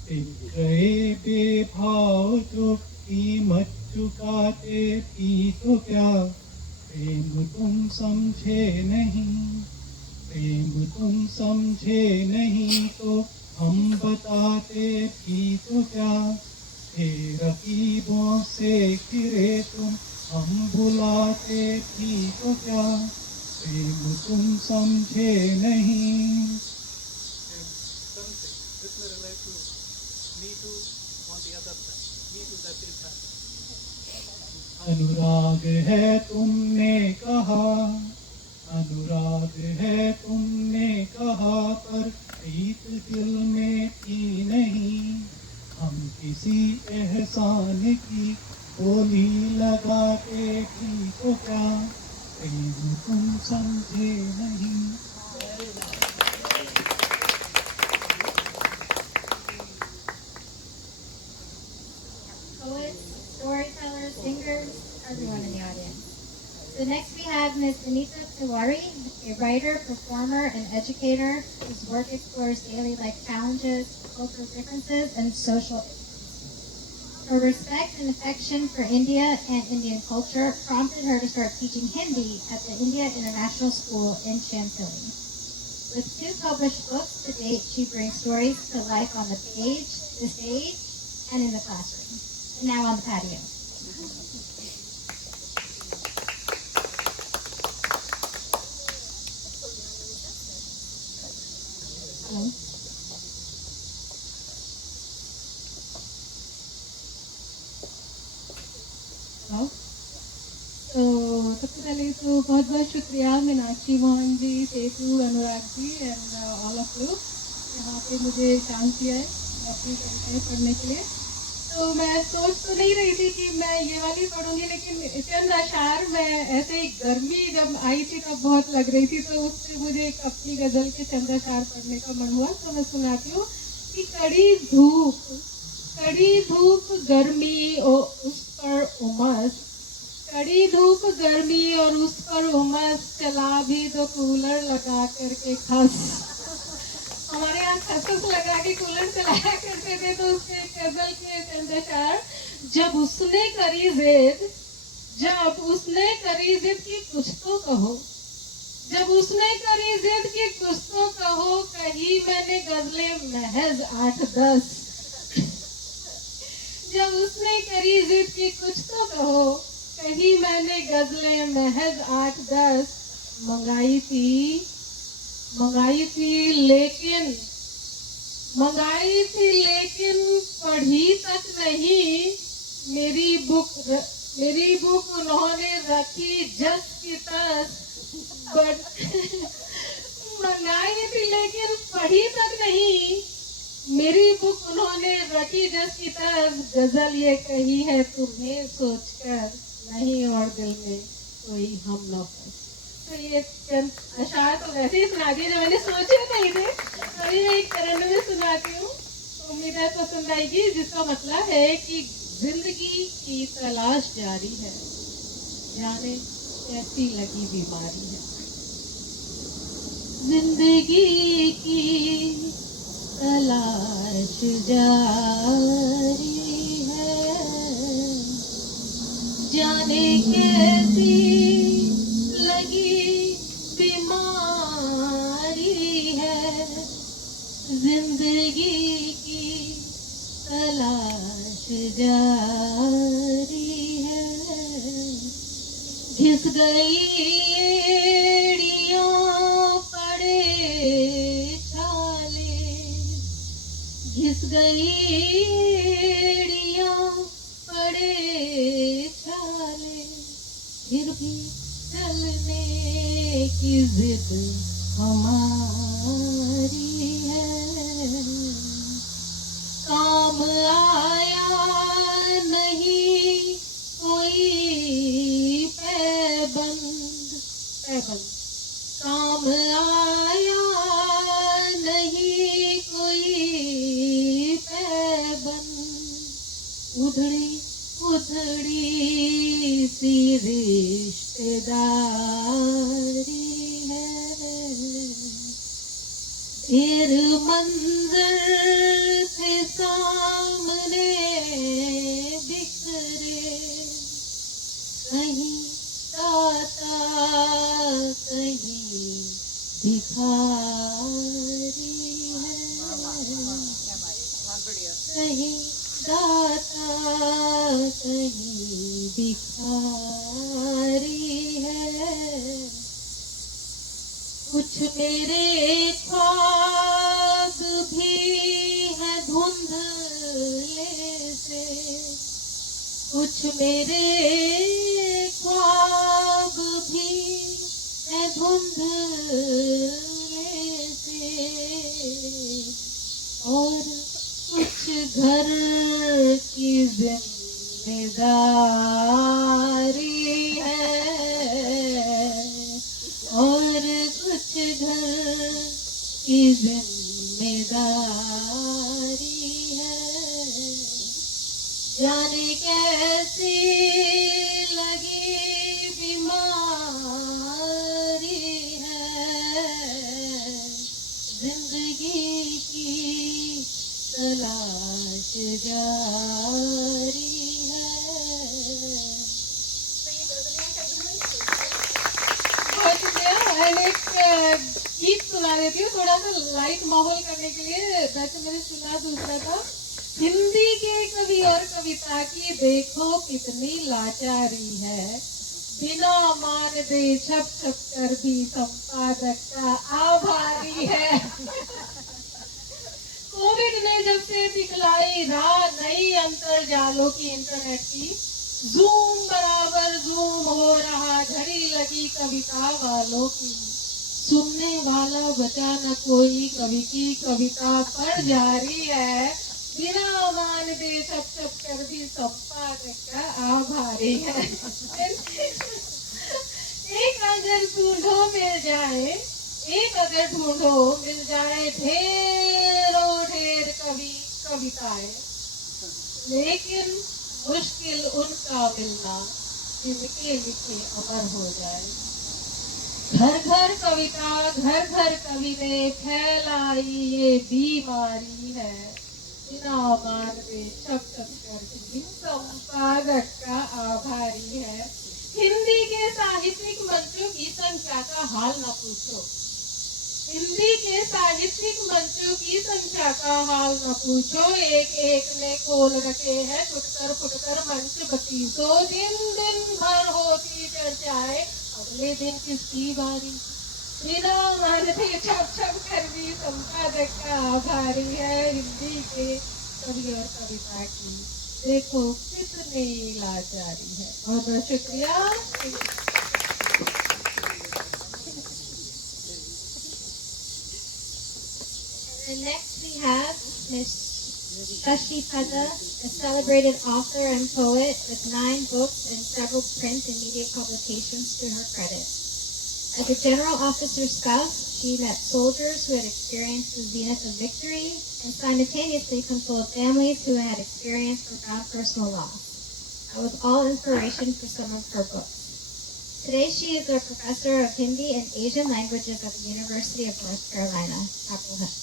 टिक गए बेभाव जो कीमत चुकाते भी तो क्या, प्रेम तुम समझे नहीं। प्रेम तुम समझे नहीं तो हम बताते भी तो क्या, थे रकीबों से घिरे तुम हम बुलाते भी तो क्या, प्रेम तुम समझे नहीं। अनुराग है तुमने कहा, अनुराग है तुमने कहा, पर प्रीत दिल में थी नहीं। हम किसी एहसान की बोली लगाते भी तो क्या, प्रेम तुम समझे नहीं। Poets, storytellers, singers, everyone in the audience. So next we have Ms. Anita Tiwari, a writer, performer, and educator whose work explores daily life challenges, cultural differences, and social issues. Her respect and affection for India and Indian culture prompted her to start teaching Hindi at the India International School in Chantilly. With 2 published books to date, she brings stories to life on the page, the stage, and in the classroom. And now on the patio. Hello. Hello. तो सबसे पहले तो बहुत बहुत शुक्रिया मीनाक्षी, मोहन जी, सेतु, Anurag ji and all of you यहाँ पे मुझे चांस दिया है अपनी कविताएं पढ़ने के लिए। तो मैं सोच तो नहीं रही थी कि मैं ये वाली पढ़ूंगी, लेकिन चंद अशार में ऐसे ही गर्मी जब आई थी तब बहुत लग रही थी, तो उससे मुझे एक अपनी गजल के चंद अशार पढ़ने का मन हुआ। तो मैं सुनाती हूँ कि कड़ी धूप गर्मी और उस पर उमस, कड़ी धूप गर्मी और उस पर उमस, चला भी तो कूलर लगा करके खस। हमारे यहाँ खसखस लगा के कूलर चलाया करते थे, तो उसके गजल के चंद अशार। जब उसने करी जिद की कुछ तो कहो, जब उसने करी जिद की कुछ तो कहो, कही मैंने गजलें महज 8-10। जब उसने करी जिद की कुछ तो कहो, कही मैंने गजलें महज 8-10। मंगाई थी मंगाई थी लेकिन पढ़ी तक नहीं, मेरी बुक उन्होंने रखी जस की तस, बट मंगाई थी लेकिन पढ़ी तक नहीं, मेरी बुक उन्होंने रखी जस की तस, गजल ये कही है तुम्हें सोचकर, नहीं और दिल में कोई हम नौकर। तो ये चंद अशार तो वैसे ही सुना दिए जो मैंने सोचे नहीं थे, तो ये एक चरण में सुनाती हूँ। तो उम्मीद है पसंद आएगी, जिसका मतलब है कि जिंदगी की तलाश जारी है, जाने कैसी लगी बीमारी है। जिंदगी की तलाश जारी है, जाने कैसी लगी बीमारी है, जिंदगी की तलाश जारी है। घिस गई एड़ियां पड़े छाले, घिस गई एड़ियां पड़े छाले, फिर भी चलने की जिद हमारी है। काम आया नहीं कोई पैबंद, काम आया नहीं कोई पैबंद, उधड़ी उधड़ी सी रिश्तेदारी है। ढेर मंजर थे सामने बिखरे, कहीं दाता कहीं भिखारी है, कहीं दाता कहीं भिखारी है। कुछ मेरे ख्वाब भी है धुंधले से, कुछ मेरे ख्वाब भी है धुंधले से, और कुछ घर की जिम्मेदारी है, और कुछ घर की जिम्मेदारी है। जाने कैसी लगी बीमारी है, जिंदगी की तलाश जारी है। बहुत शुक्रिया। मैंने एक गीत सुना देती हूँ थोड़ा सा लाइट माहौल करने के लिए। वैसे मैंने सुना दूसरा था, हिंदी के कवि और कविता की देखो कितनी लाचारी है, बिना मान दे छप छप कर भी संपादक का आभारी है। कोविड ने जब से दिखलाई राह नई अंतरजालों की, इंटरनेट की, जूम बराबर जूम हो रहा, घड़ी लगी कविता वालों की, सुनने वाला बचा न कोई, कवि की कविता पर जारी है, बिना मान दे छप छप कर भी संपादक का आभारी है। एक अगर ढूंढो मिल जाए, एक अगर ढूंढो मिल जाए ढेरों ढेर कवि कविताएं, लेकिन मुश्किल उनका मिलना जिनके लिखे अमर हो जाए। घर घर कविता घर घर कवि ने फैलाई ये बीमारी है, बिना मान दे छप छप कर भी संपादक का आभारी है। हिंदी के साहित्यिक मंचों की संख्या का हाल न पूछो, हिंदी के साहित्यिक मंचों की संख्या का हाल न पूछो, एक एक ने खोल रखे हैं फुटकर मंच बत्तीसों, दिन दिन भर होती चर्चाएं, अगले दिन किसकी बारी, महारथी छप छप कर भी संपादक का आभारी है हिंदी के कवि और कविता की। देखो कितनी लाचारी है। बहुत बहुत शुक्रिया। And next we have Miss Shashi Pada, a celebrated author and poet with 9 books and several print and media publications to her credit. As a general officer spouse, she met soldiers who had experienced the zenith of victory and simultaneously consoled families who had experienced profound personal loss. That was all inspiration for some of her books. Today she is a professor of Hindi and Asian languages at the University of North Carolina, Chapel Hill.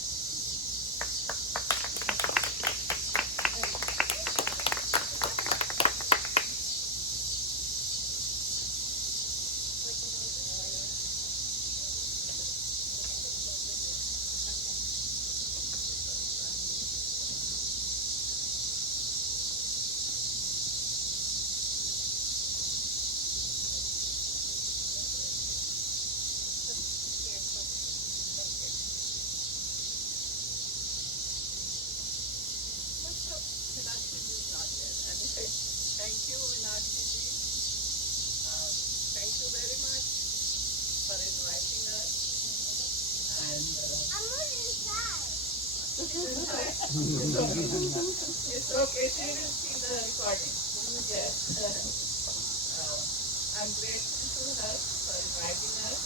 Thank you, Meenakshi ji. Thank you very much for inviting us. And I'm moving inside. it's okay. She will see the recording. Yes. I'm grateful to her for inviting us.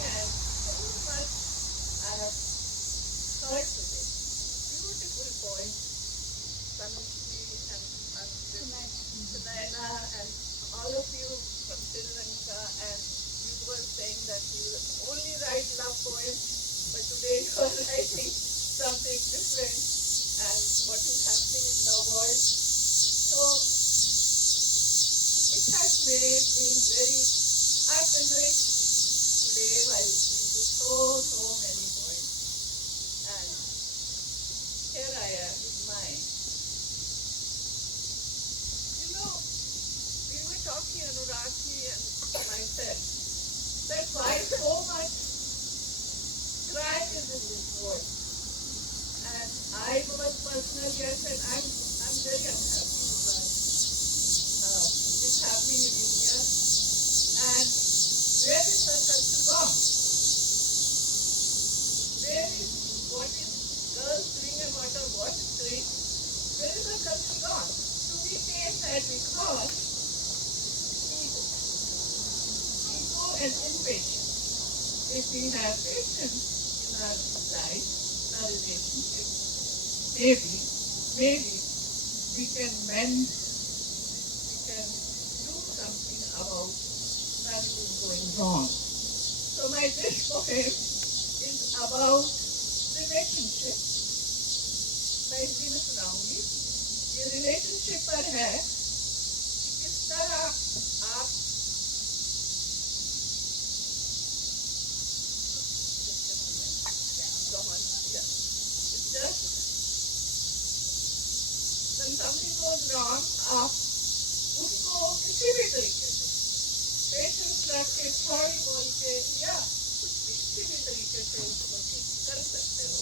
And so much I have heard today. Beautiful poems. Sanusi and Sunaina and all of you from Sri Lanka, and you were saying that you only write love poems, but today you are writing something different and what is happening in the world. So it has made me very, I've been very today while listening to so many poems, and here I am with mine. You know, we were talking, Anuragji and myself, that why so much crime is in this world. And I was personally, I said, I'm very unhappy because it's happening in India. And where is the culture gone? Where is what is girls doing and what are boys doing? Where is the culture gone? So we came that because ego and impatience. If we have patience in our life, in our relationship, maybe we can mend, we can do something about that is going wrong. So this poem is about relationship. मैं हिंदी में सुनाऊंगी. ये relationship पर है कि किस तरह आप it's just when something goes wrong, आप उसको किसी भी तरीके से पेशेंस रख के सॉरी बोल के या कुछ भी किसी भी तरीके से उसको ठीक कर सकते हो.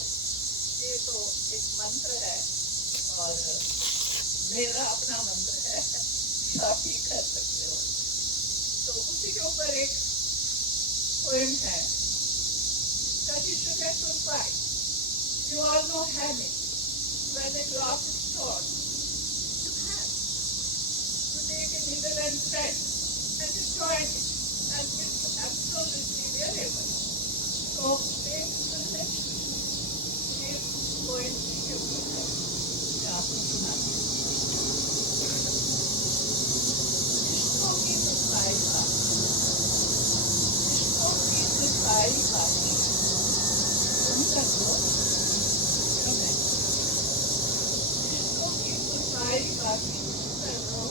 ये तो एक मंत्र है और मेरा अपना मंत्र है कि आप ठीक कर सकते हो. तो उसी के ऊपर एक पोएम है. That you should get to fight. You all know habit. When a glass is torn, you have to take a needle and thread and you join it, and it's absolutely variable. So take the next. ये poem के ऊपर है. मैं आपको सुनाती हूँ. रिश्तों की सफाई बाकी. रिश्तों की सफाई बाकी. तुम कर दो. रिश्तों की सफाई बाकी तुम कर दो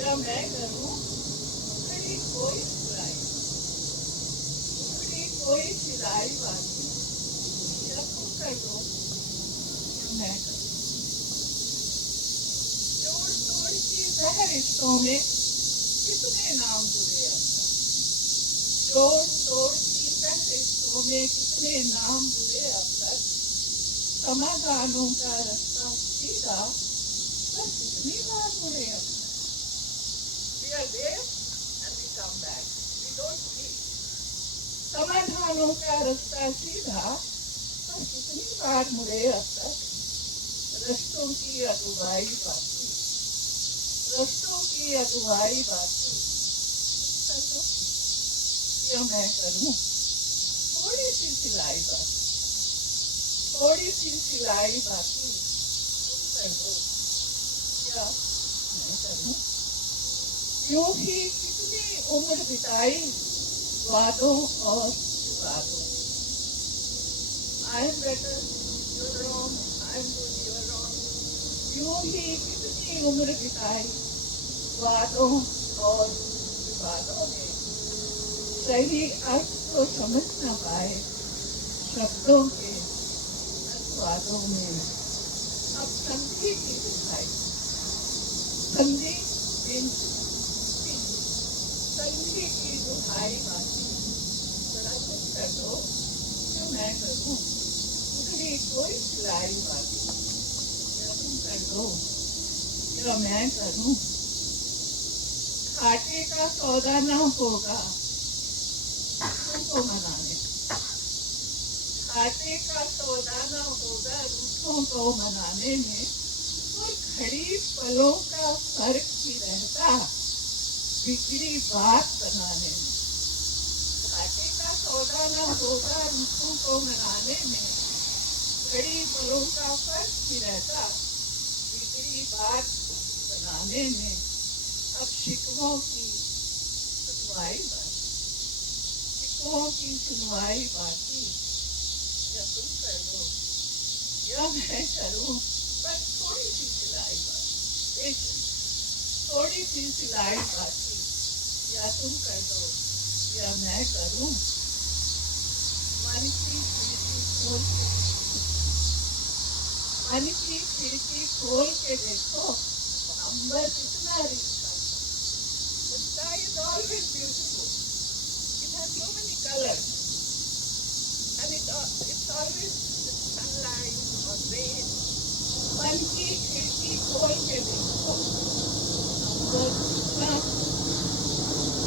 या मैं करूँ. उखड़ी कोई सिलाई. उखड़ी कोई सिलाई बाकी या तुम कर दो या मैं करूँ. जोड़ तोड़ की है रिश्तों में कितने नाम जुड़े अब तक, जोड़ तोड़ की पहले शो में कितने नाम जुड़े अब तक, समाधानों का रास्ता सीधा बस कितनी बार मुड़े अब तक. We are there and we come back. We don't leave. समाधानों का रास्ता सीधा बस कितनी बार मुड़े अब तक, रस्तों की अगुवाई बाकी, रस्तों की अगुवाई बाकी. कर दो या मैं करूं, थोड़ी सी सिलाई बाकी, थोड़ी सी सिलाई बाकी. तुम कर दो या मैं करूं. यूं ही कितनी उम्र बिताई वादों और विवादों. I am better, you are wrong. I am good, you are wrong. यूं ही कितनी उम्र बिताई वादों और विवादों में, सही अर्थ तो समझ न पाए शब्दों के अनुवादों में. अब संधि की दुहाई, संधि बिन संधि की दुहाई बाकी. जरा तुम कर दो या मैं करूं, उधरी कोई सिलाई बाकी. या तुम कर दो या मैं करूं. घाटे का सौदा न होगा रूठों को मनाने, घाटे का सौदा न होगा रूठों को मनाने में. और घड़ी पलों का फर्क ही रहता बिगड़ी बात बनाने में. घाटे का सौदा न होगा रूठों को मनाने में, घड़ी पलों का फर्क ही रहता बिगड़ी बात बनाने में. अब शिकवों की सुनवाई बाकी, शिकवों की सुनवाई बाकी. या तुम कर दो या मैं करूं, बस थोड़ी सी सिलाई बाकी, थोड़ी सी सिलाई बाकी. या तुम कर दो या मैं करूं. मन की खिड़की खोल के, मन की खिड़की खोल के देखो, अंबर कितना Rita. The sky is always beautiful. It has so many colors, and it's always with sunlight or rain. मन की खिड़की खोल के देखो, अंबर कितना,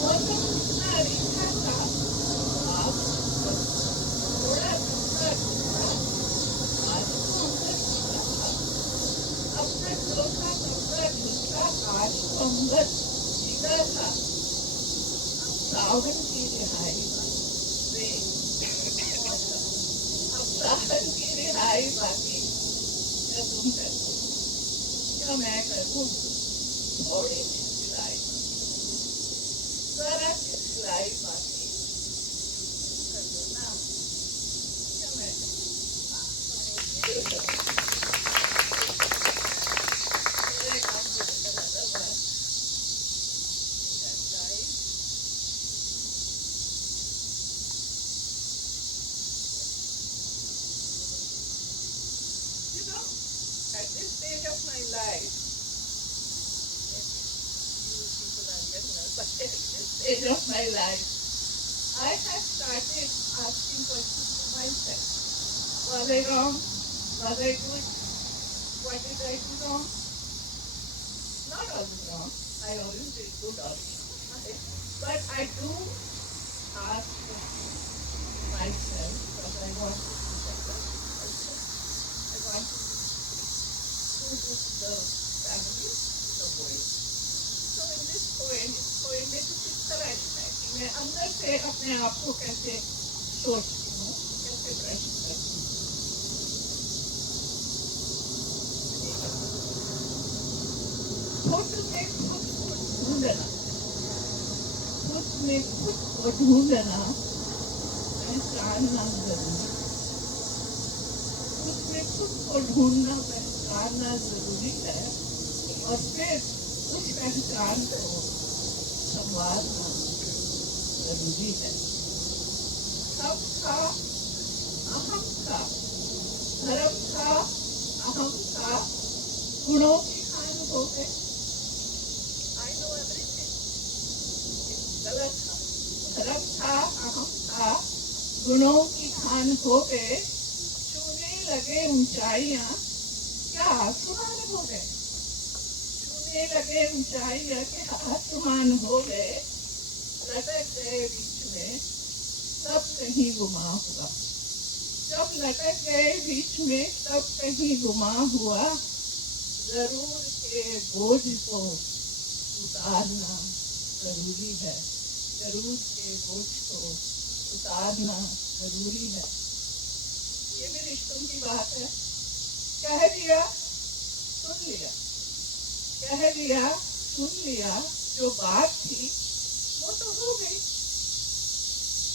मौसम कितना रीता था. आप थोड़ा ठंडा ठंडा, आज तो अंबर कीड़ा था. अब तक जो था अंबर ठंडा, आज तो अंबर कीड़ा था. अब सावन की रिहाई बाकी, अब सावन की रिहाई बाकी. या तुम कर दो या मैं करूं, थोड़ी सी सिलाई बाकी, जरा सी सिलाई बाकी. कर दो ना या मैं करूं. मेरे काम को करना था. You know, at this stage of my life, maybe you people are younger, but at this stage of my life, I have started asking questions to myself. Was I wrong? Was I good? What did I do wrong? Not always wrong. I always did good also. But I do ask myself because I want to be better also. I want to do good to the family, to the world. So in this poem में कुछ इस तरह लिखा है कि मैं अंदर से अपने आप को कैसे सोचती हूँ, कैसे प्रश्न करती हूँ. खुद में खुद को ढूंढना, खुद में खुद को ढूंढना पहचानना जरूरी. खुद में खुद को ढूंढना पहचानना जरूरी है. और फिर उस पहचान को संवारना जरूरी है. सब था, अहम था, धर्म था, अहम था, गुणों की खान हो गए. I know everything. गुणों की खान हो गए, छूने लगे ऊंचाइयां, क्या आसमान हो गए। छूने लगे ऊंचाइयां, क्या आसमान हो गए, लटक गए बीच में, सब कहीं गुमा हुआ। जब लटक गए बीच में, तब कहीं गुमा हुआ, जरूर के बोझ को उतारना जरूरी है। जरूर के बोझ को उतारना जरूरी है। ये भी रिश्तों की बात है। कह दिया सुन लिया, कह दिया सुन लिया, जो बात थी वो तो हो गई।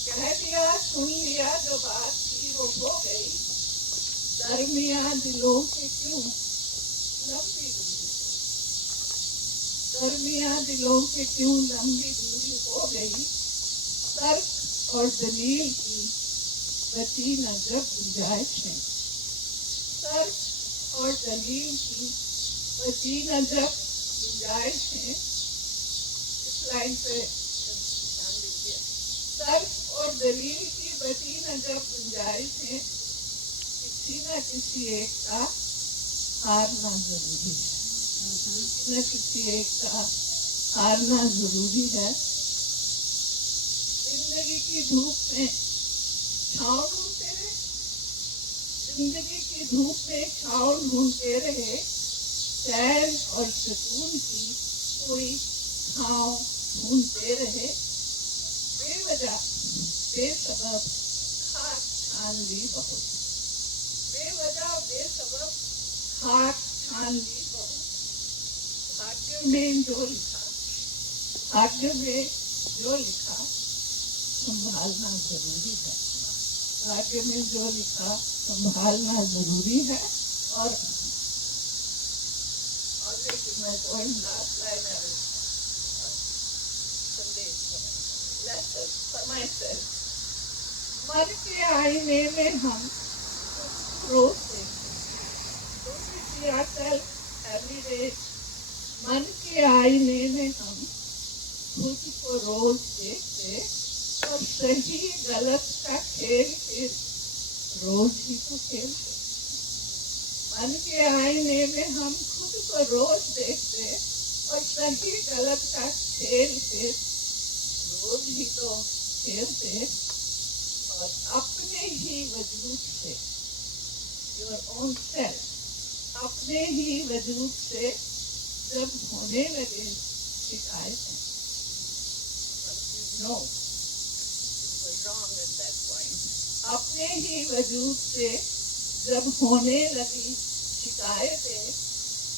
कह दिया सुन लिया, जो बात थी वो हो गई। दरमियां दिलों के क्यों लंबी दूरी, दरमियां दिलों के क्यों लंबी दूरी हो गई। तर्क और दलील की बची न जब गुंजाइशें, तर्क और दलील की बची न जब गुंजाइशें। इस लाइन पे ध्यान दीजिए। तर्क और दलील की बची न जब गुंजाइशें, किसी न किसी एक का हारना जरूरी है। किसी न किसी एक का हारना जरूरी है। जिंदगी की धूप में छाँव ढूंढते रहे, जिंदगी की धूप में छाँव ढूंढते रहे। चैन और सुकून की कोई छाँव ढूंढते रहे। बेवजह बेसबब खाक छान ली बहुत, बेवजह बेसबब खाक छान ली बहुत। भाग्य में जो लिखा, भाग्य में जो लिखा संभालना जरूरी है। भाग्य में जो लिखा संभालना जरूरी है। और मैं going last line है संदेश lesson for myself. मन के आईने में हम रोज देखते, don't we see ourselves every day? मन के आईने में हम खुद को रोज देखते, और सही गलत का खेल फिर रोज ही तो खेलते। मन के आईने में हम खुद को रोज देखते, और सही गलत का खेल फिर रोज ही तो खेलते। और अपने ही वजूद से, योर ओन सेल्फ, अपने ही वजूद से जब होने लगे शिकायतें, no wrong at that point. अपने ही वजूद से जब होने लगी शिकायतें,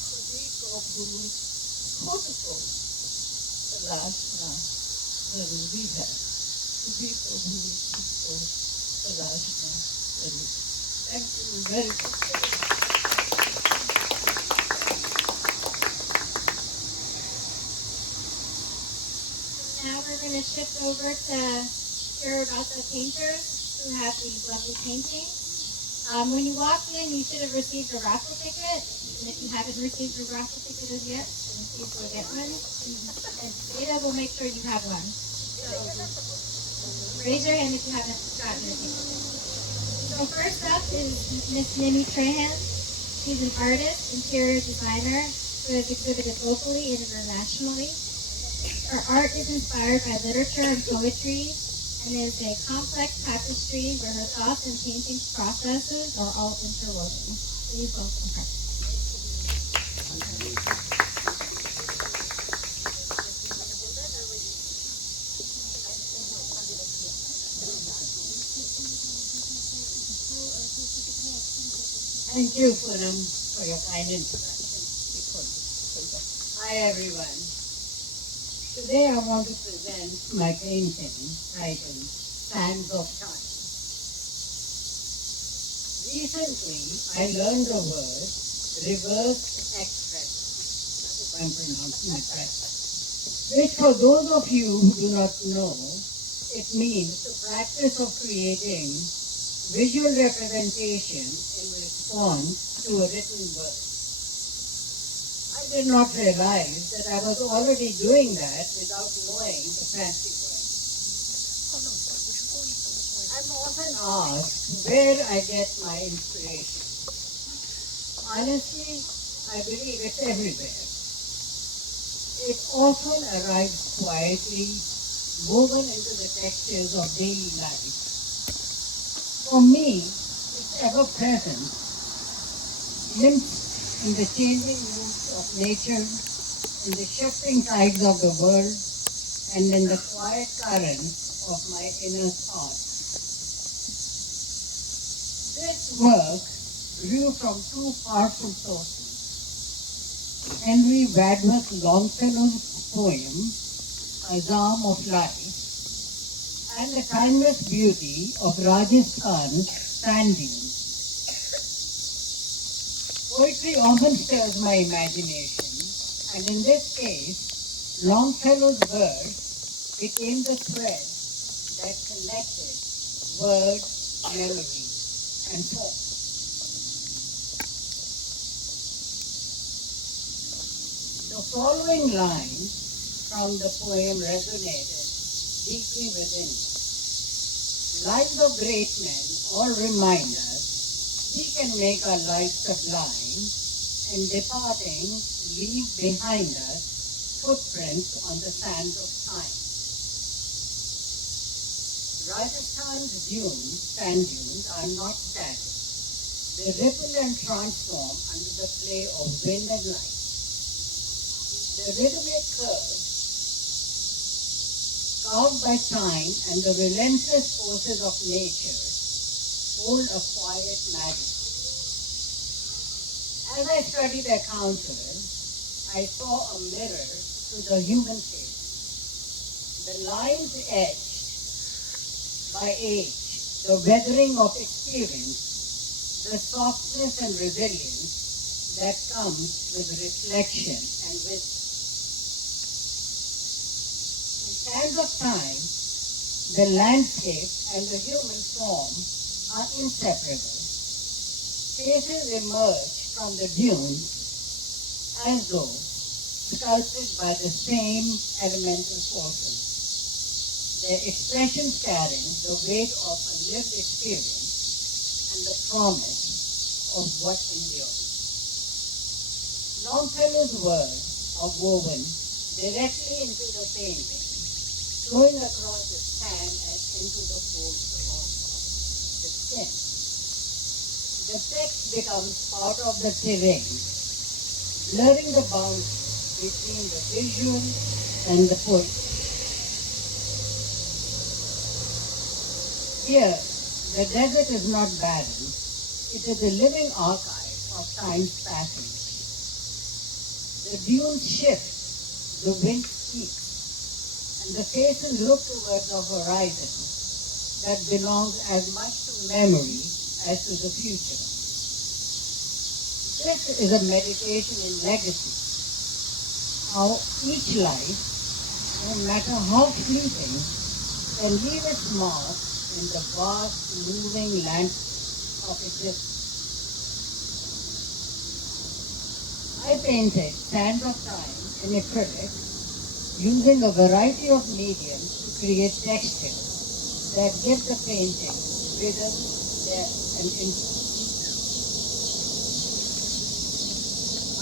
खुद ही को भूल खुद को तलाशना जरूरी है। खुद ही को भूल खुद को तलाशना जरूरी। Thank you very much. Now we're going to shift over to hear about the painters who have these lovely paintings. When you walked in, you should have received a raffle ticket. And if you haven't received a raffle ticket as yet, then please go get one. And Ada will make sure you have one. So raise your hand if you haven't gotten a ticket. So first up is Miss Mimi Trahan. She's an artist, interior designer, who has exhibited locally and internationally. Her art is inspired by literature and poetry, and is a complex tapestry where her thoughts and painting processes are all interwoven. Please welcome her. Thank you, Puram, for your kind introduction. Hi, everyone. Today I want to present my painting titled Sands of Time. Recently, I learned the word reverse expression, if I'm pronouncing it right, which for those of you who do not know, it means the practice of creating visual representation in response to a written word. I did not realize that I was already doing that without knowing the fancy word. I'm often asked where I get my inspiration. Honestly, I believe it's everywhere. It often arrives quietly, woven into the textures of daily life. For me, it's ever present, glimpsed in the changing moods of nature, in the shifting tides of the world, and in the quiet currents of my inner thoughts. This work grew from two powerful sources. Henry Wadsworth Longfellow's poem, A Psalm of Life, and the timeless beauty of Rajasthan's sand dunes. Poetry often stirs my imagination, and in this case, Longfellow's verse became the thread that connected word, memory, and form. The following lines from the poem resonated deeply within me. Like the great men all remind us, we can make our lives sublime, and departing, leave behind us footprints on the sands of time. Rajasthan's sand dunes, are not static. They ripple and transform under the play of wind and light. The rhythmic curves carved by time and the relentless forces of nature hold a quiet majesty. As I studied their contours, I saw a mirror to the human face. The lines etched by age, the weathering of experience, the softness and resilience that comes with reflection and wisdom. In sands of time, the landscape and the human form are inseparable. Faces emerge from the dunes as though sculpted by the same elemental forces. Their expressions carrying the weight of a lived experience and the promise of what endures. Longfellow's words are woven directly into the painting, flowing across the sand and into the folds of the skin. The text becomes part of the terrain, blurring the boundaries between the visual and the poetry. Here, the desert is not barren. It is a living archive of time's passage. The dunes shift, the wind speaks, and the faces look towards the horizon that belongs as much to memory as to the future. This is a meditation in legacy, how each life, no matter how fleeting, can leave its mark in the vast, moving landscape of existence. I painted sands of time in acrylic, using a variety of mediums to create textures that give the painting rhythm, depth, and influence.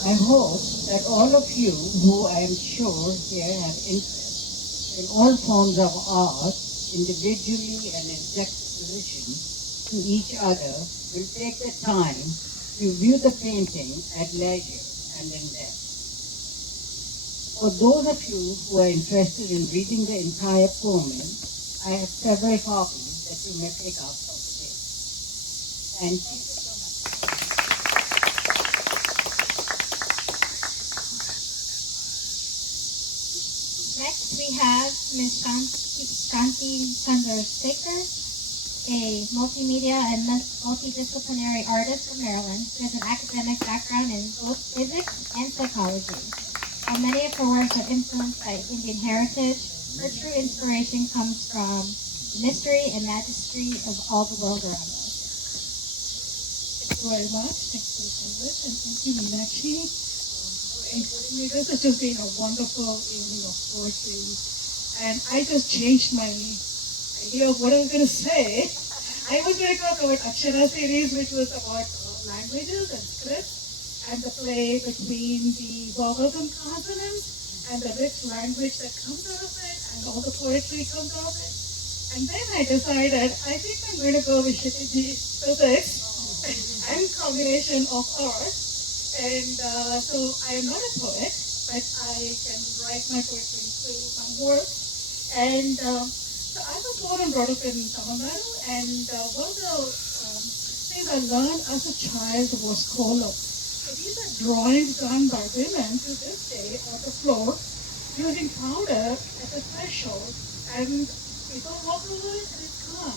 I hope that all of you, who I am sure here have interest in all forms of art, individually and in juxtaposition to each other, will take the time to view the painting at leisure and in depth. For those of you who are interested in reading the entire poem, I have several copies that you may pick up for today. Thank you. Next, we have Ms. Shanti Chandrasekhar, a multimedia and multidisciplinary artist from Maryland who has an academic background in both physics and psychology. While many of her works are influenced by Indian heritage, her true inspiration comes from the mystery and majesty of all the world around us. Thank you very much. Thank you, Congress, and thank you, Meenakshi, for including me. This has just been a wonderful evening of poetry. And I just changed my idea of what I was going to say. I was going to talk about Akshara series, which was about languages and scripts and the play between the vowels and consonants and the rich language that comes out of it and all the poetry comes out of it. And then I decided I think I'm going to go with Shitiji physics and combination of art. And so I am not a poet, but I can write my poetry through my work. And so I was born and brought up in Tamil Nadu, and one of the things I learned as a child was kolam. So these are drawings done by women to this day on the floor using powder as a threshold, and people walk over it and it's gone.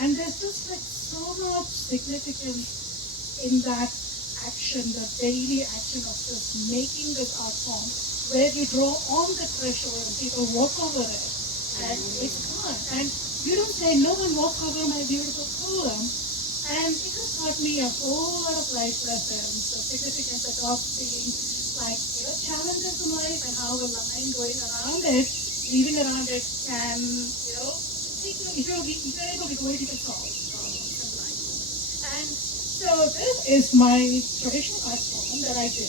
And there's just like so much significance in that action, the daily action of just making this art form, where you draw on the threshold and people walk over it, and it's gone. And you don't say, no one walk over my beautiful poem. And it has taught me a whole lot of life lessons, the significance of being like, challenges in life and how a line going around it, leaving around it can, take you, if you're able to go it, you can solve problems in life. And so this is my traditional art form that I do.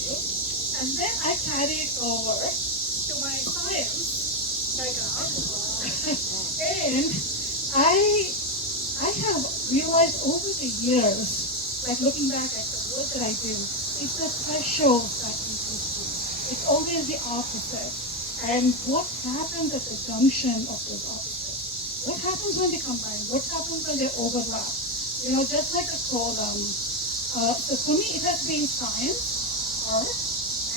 And then I carry it over to my science background. And I have realized over the years, like looking back at the work that I do, it's the threshold that interests me. It's always the opposite. And what happens at the junction of those opposites? What happens when they combine? What happens when they overlap? Just like a column. So for me, it has been science, art,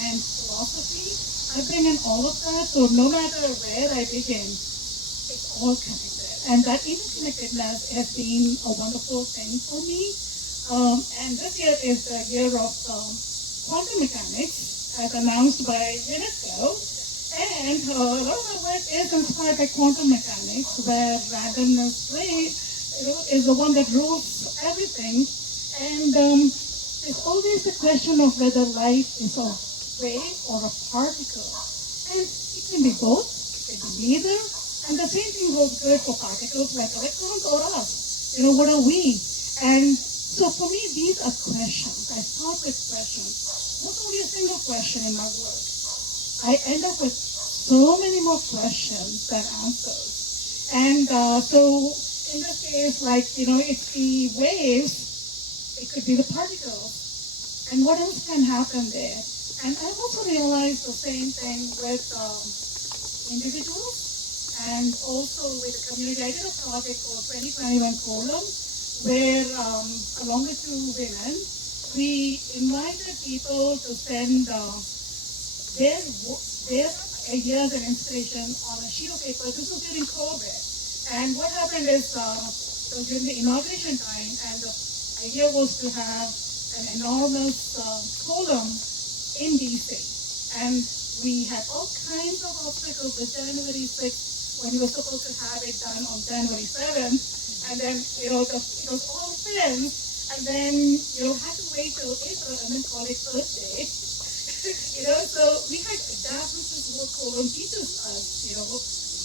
and philosophy. I bring in all of that, so no matter where I begin, it's all connected. And that interconnectedness has been a wonderful thing for me. And this year is the year of quantum mechanics, as announced by UNESCO. And a lot of my work is inspired by quantum mechanics, where randomness play, is the one that rules everything. And there's always the question of whether light is a wave or a particle. And it can be both, it can be neither. And the same thing holds good for particles like electrons or us. What are we? And so for me, these are questions. I start with questions. Not only a single question in my work. I end up with so many more questions than answers. And so in this case, it's the waves, it could be the particles. And what else can happen there? And I've also realized the same thing with individuals. And also with the community. I did a project called 2021 Column, where along with two women, we invited people to send their ideas and inspiration on a sheet of paper. This was during COVID. And what happened is, so during the inauguration time, and the idea was to have an enormous column in DC. And we had all kinds of obstacles with January 6th, when we were supposed to have it done on January 7th, and then, it was all filmed, and then, had to wait till April and then call it Thursday. So we had to adapt, which is what Colon teaches us,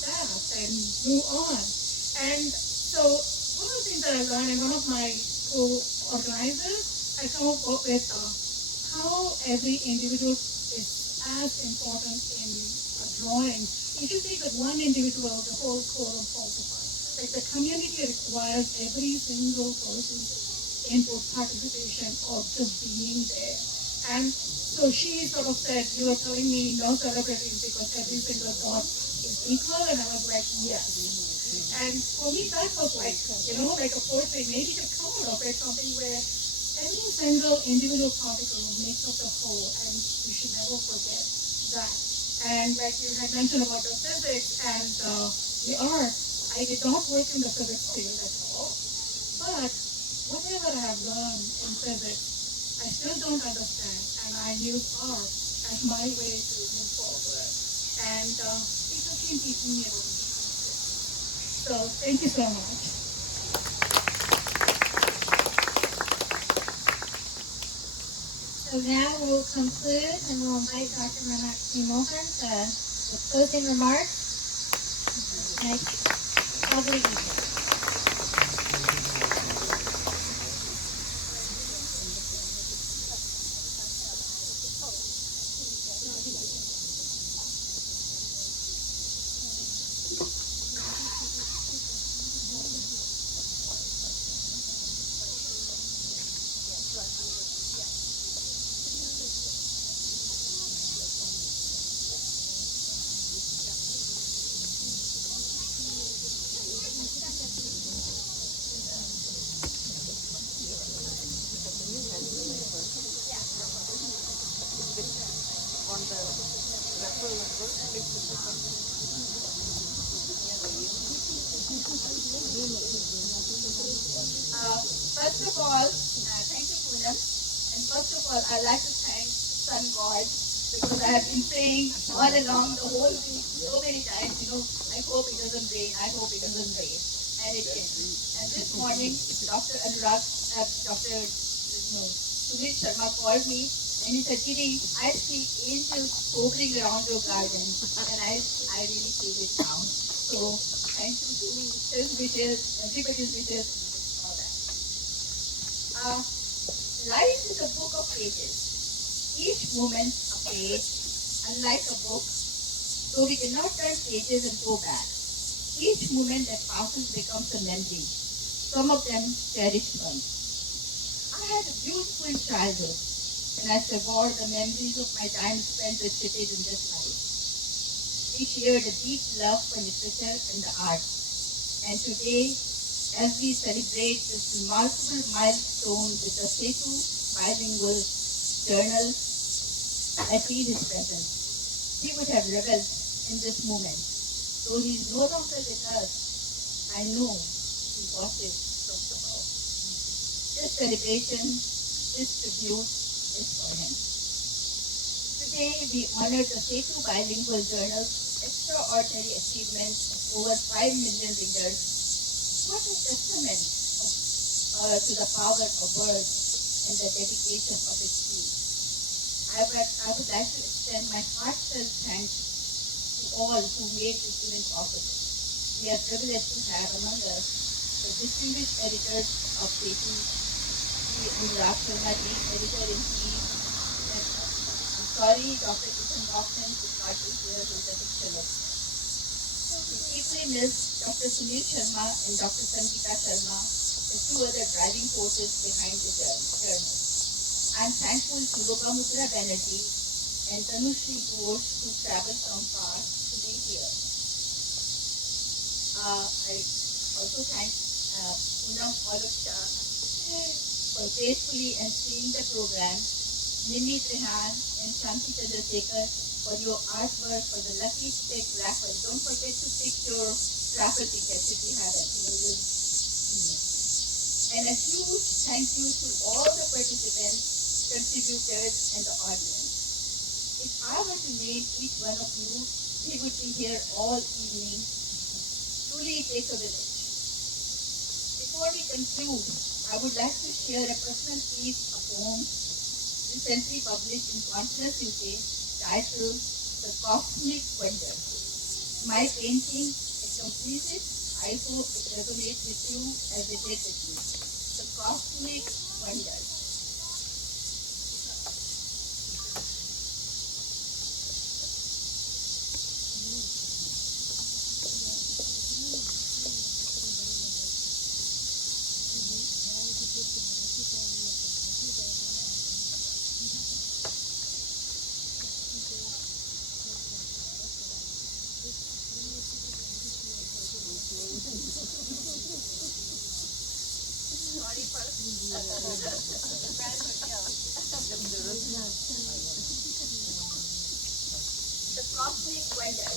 adapt and move on. And so one of the things that I learned, and one of my co-organizers had come up with how every individual is as important in a drawing. If you take that one individual, the whole column falls apart. Like the community requires every single person's input, participation, or just being there. And so she sort of said, you were telling me no celebrating because every single dot is equal, and I was like, yes. And for me, that was like a poetry. Maybe you could come out of it something where every single individual particle makes up the whole, and you should never forget that. And like you had mentioned about the physics and the art, I did not work in the physics field at all. But whatever I have learned in physics, I still don't understand. And I use art as my way to move forward. And it has been teaching me about it. So thank you so much. So now we'll conclude and we'll invite Dr. Meenakshi Mohan to the closing remarks. Make lovely evening. First of all, thank you, Poonam. And first of all, I'd like to thank Sun God because I have been praying all along the whole week so many times. I hope it doesn't rain. I hope it doesn't rain. And it didn't. And this morning, Dr. Anurag, Dr. Sunil Sharma called me and he said, Giri, I see angels hovering around your garden. And I really feel it now. So thank you to his wishes, everybody's wishes, all that. Life is a book of pages. Each moment a page, unlike a book, though we cannot turn pages and go back. Each moment that passes becomes a memory, some of them cherished ones. I had a beautiful childhood, and I savored the memories of my time spent with cities in this life. We shared a deep love for literature and the arts, and today, as we celebrate this remarkable milestone with the Setu bilingual journal, I feel his presence. He would have reveled in this moment. Though he is no longer with us, I know he watches from above. This celebration, this tribute is for him. Today, we honor the Setu bilingual journal's extraordinary achievement of over 5 million readers. What a testament to the power of words and the dedication of its team. I would like to extend my heartfelt thanks to all who made this event possible. We are privileged to have among us the distinguished editors of Setu, Anurag Sharma ji, editor-in-chief. I'm sorry, Dr. Ethan Kaufman could not be here, who is a picture. We deeply miss Dr. Sunil Sharma and Dr. Sangeeta Sharma, the two other driving forces behind the journal. I'm thankful to Lopamudra Banerjee and Tanushri Ghosh who traveled from far to be here. I also thank Poonam Aulucha for gracefully emceeing the program, Nimi Trehan and Shanti Chandrasekhar for your artwork for the Lucky Stick raffle. Don't forget to pick your raffle tickets if you haven't. And a huge thank you to all the participants, contributors, and the audience. If I were to name each one of you, we would be here all evening. Truly, it takes a village. Before we conclude, I would like to share a personal piece, a poem, recently published in Continus UK, titled The Cosmic Wonder. My painting, it completes it. I hope it resonates with you as it did with me. The Cosmic Wonder. The Cosmic Wonder.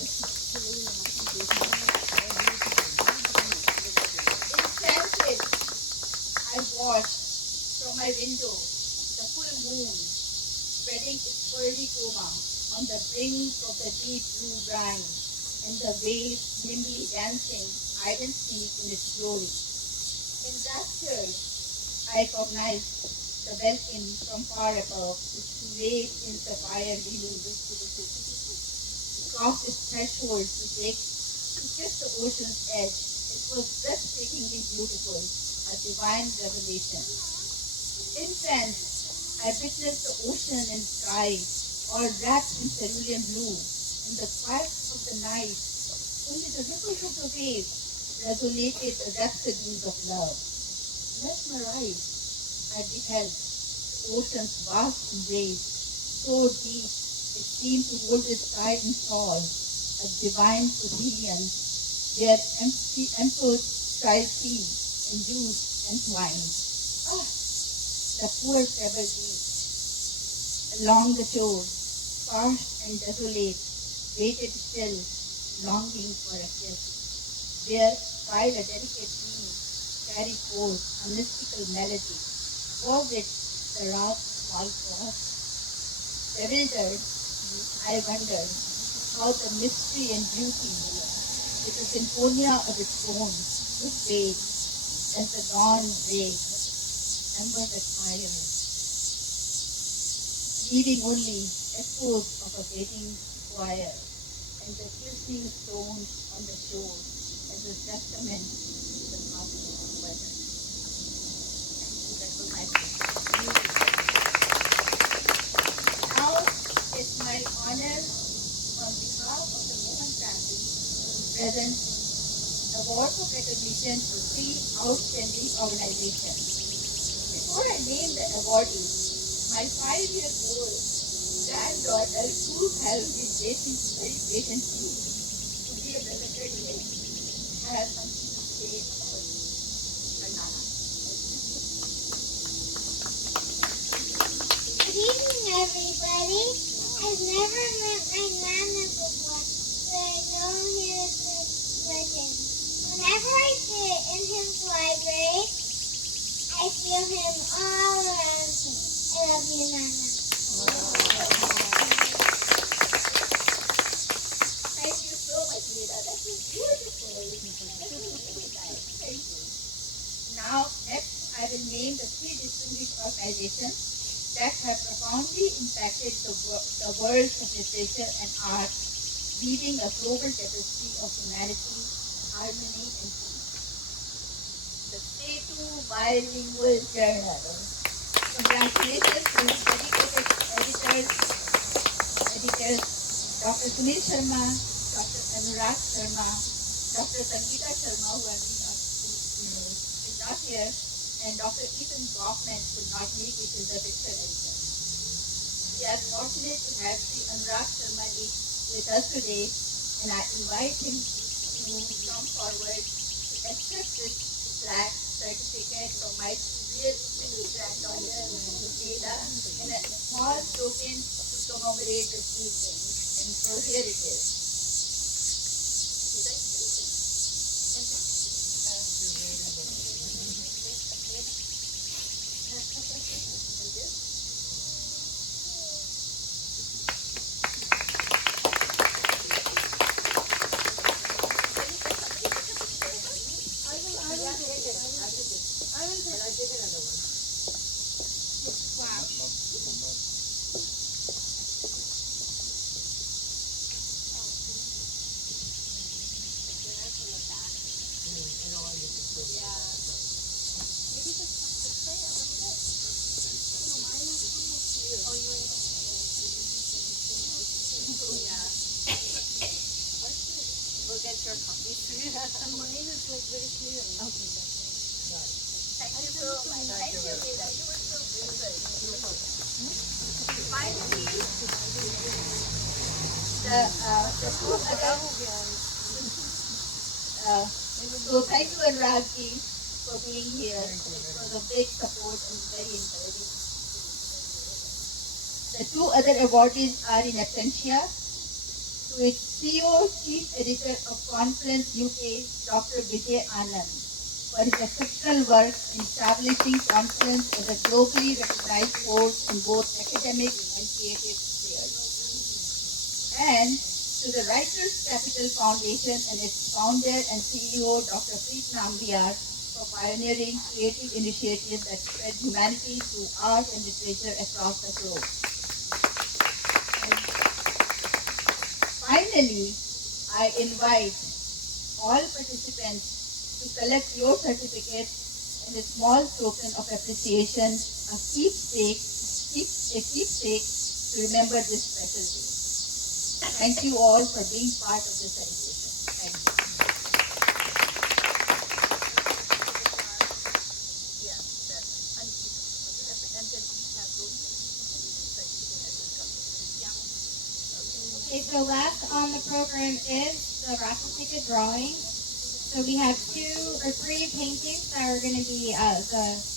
Enchanted, I watched from my window the full moon spreading its pearly chroma on the brink of the deep blue brine, and the waves nimbly dancing hide and seek in its glory. In rapture, I recognized the welkin from far above, which waved in sapphire hues. Crossed its threshold to kiss the ocean's edge. It was breathtakingly beautiful, a divine revelation. Entranced, I witnessed the ocean and sky, all wrapped in cerulean blue. In the quiet of the night, only the ripples of the waves resonated the rhapsodies of love. Mesmerized, I beheld the ocean's vast embrace, so deep it seemed to hold the sky in thrall, a divine pavilion where emperors tried tea and juice and wine. Ah, the poor pebble beach along the shore, sparse and desolate, waited still, longing for a kiss. There, while a delicate dream carried forth a mystical melody, for which the rock called forth. Bewildered, I wondered how the mystery and beauty, with a symphonia of its own, would fade as the dawn breaks under the fire, leaving only echoes of a wedding choir and the glistening stones on the shore as a testament to the cosmic weather. Thank you. That was my Now it's my honor on behalf of the Mohan family to present awards of recognition to three outstanding organizations. Before I name the awardees, my 5-year-old granddaughter, who has been waiting very patiently to be presented today, has something to say about her Nana. Good evening, everybody. I've never met my Nana before, but I know he is a legend. Whenever I sit in his library, I feel him all around me. I love you, Nana. Thank you so much, Nina. That was beautiful. That was really nice. Thank you. Now, next, I will name the three distinguished organizations that have profoundly impacted the world's literature and art, weaving a global tapestry of humanity, harmony, and peace. The Patio Bilingual Journal. Congratulations to its dedicated editors, Dr. Sunil Sharma, Dr. Anurag Sharma, Dr. Sangeeta Sharma, who is not here, and Dr. Ethan Goffman could not make it in the picture editor. We are fortunate to have Sri Anurag Sharma with us today, and I invite him to come forward to accept this plaque certificate from my dear little granddaughter, Leela, and a small token to commemorate this evening. And so here it is. Thank you so much. Thank you, Leela. You were so beautiful. Finally, the two other. So thank you, Anuragji, for being here. It was a big support and very encouraging. The two other awardees are in absentia. To its CEO, Chief Editor of Conference UK, Dr. Vijay Anand, for his exceptional work in establishing Conference as a globally recognized force in both academic and creative spheres. And to the Writers Capital Foundation and its founder and CEO, Dr. Preet Nambiar, for pioneering creative initiatives that spread humanity through art and literature across the globe. Finally, I invite all participants to collect your certificates and a small token of appreciation, a keepsake to remember this special day. Thank you all for being part of this celebration. Thank you. Okay, so last on the program is the raffle ticket drawing. So we have 2 or 3 paintings that are going to be the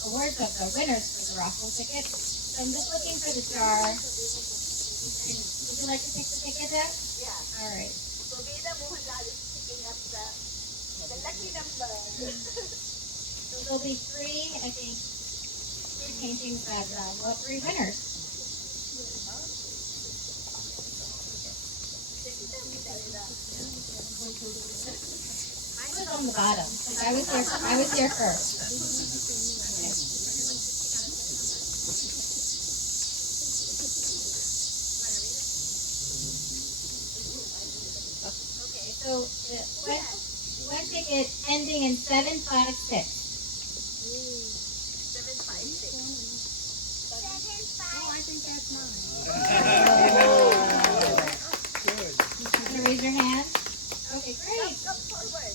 awards of the winners for the raffle ticket. So I'm just looking for the star. And the Would you like to pick the ticket up? Yeah. All right. So Veda Mohanlal is picking up the lucky number. So there'll be three, I think, three paintings that will have three winners. Mine was on the bottom. I was here first. Okay. Okay, so one ticket ending in 756. 756. Oh, I think that's mine. You raise your hand? Okay, great. Come forward.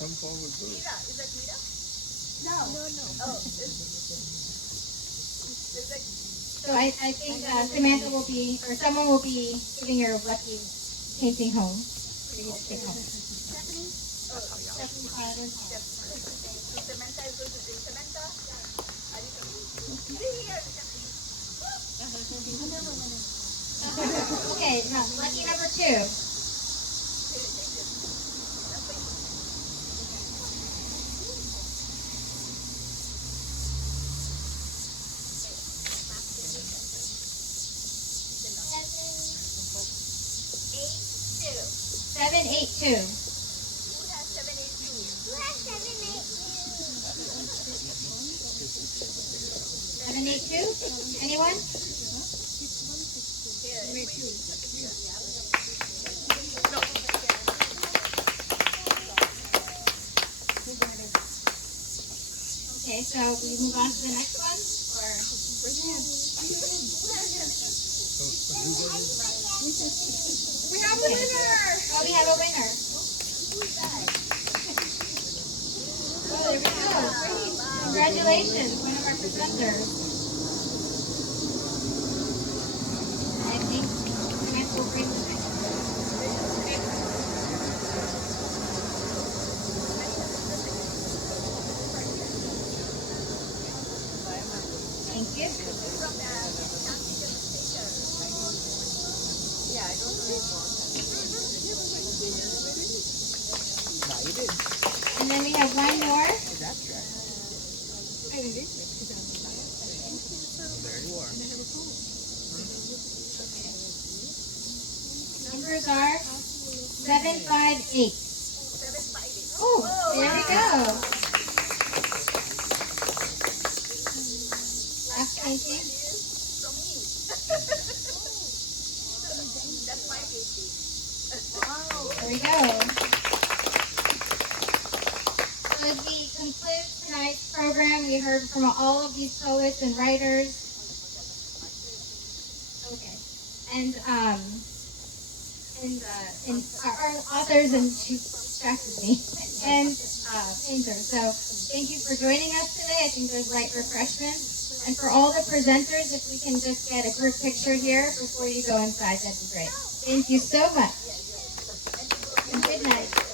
Come forward, good. Mira, is that Mira? No. Oh, is that So I think Samantha will be, or someone will be giving your lucky painting home for you to take home. Stephanie? Oh, Stephanie Tyler's home. So Samantha is going to drink. Samantha? Are you coming? Stay here, Stephanie. Okay, now lucky number 2. Seven, eight, two. Who has 782? Who has 782? 782? Anyone? Okay, so we move on to the next one, or We have a winner! oh, we have a winner. Oh, there we go. Great. Congratulations, one of our presenters. I think Samantha will bring the next one. Thank you. And then we have one more. There you are. Numbers are 758. 758. Oh, there we go. Last painting. From me. That's my painting. There we go. So as we conclude tonight's program, we heard from all of these poets and writers. Okay. And our authors, and she distracted me, and painters. So thank you for joining us today. I think there's light refreshments. And for all the presenters, if we can just get a group picture here before you go inside, that'd be great. Thank you so much. And good night.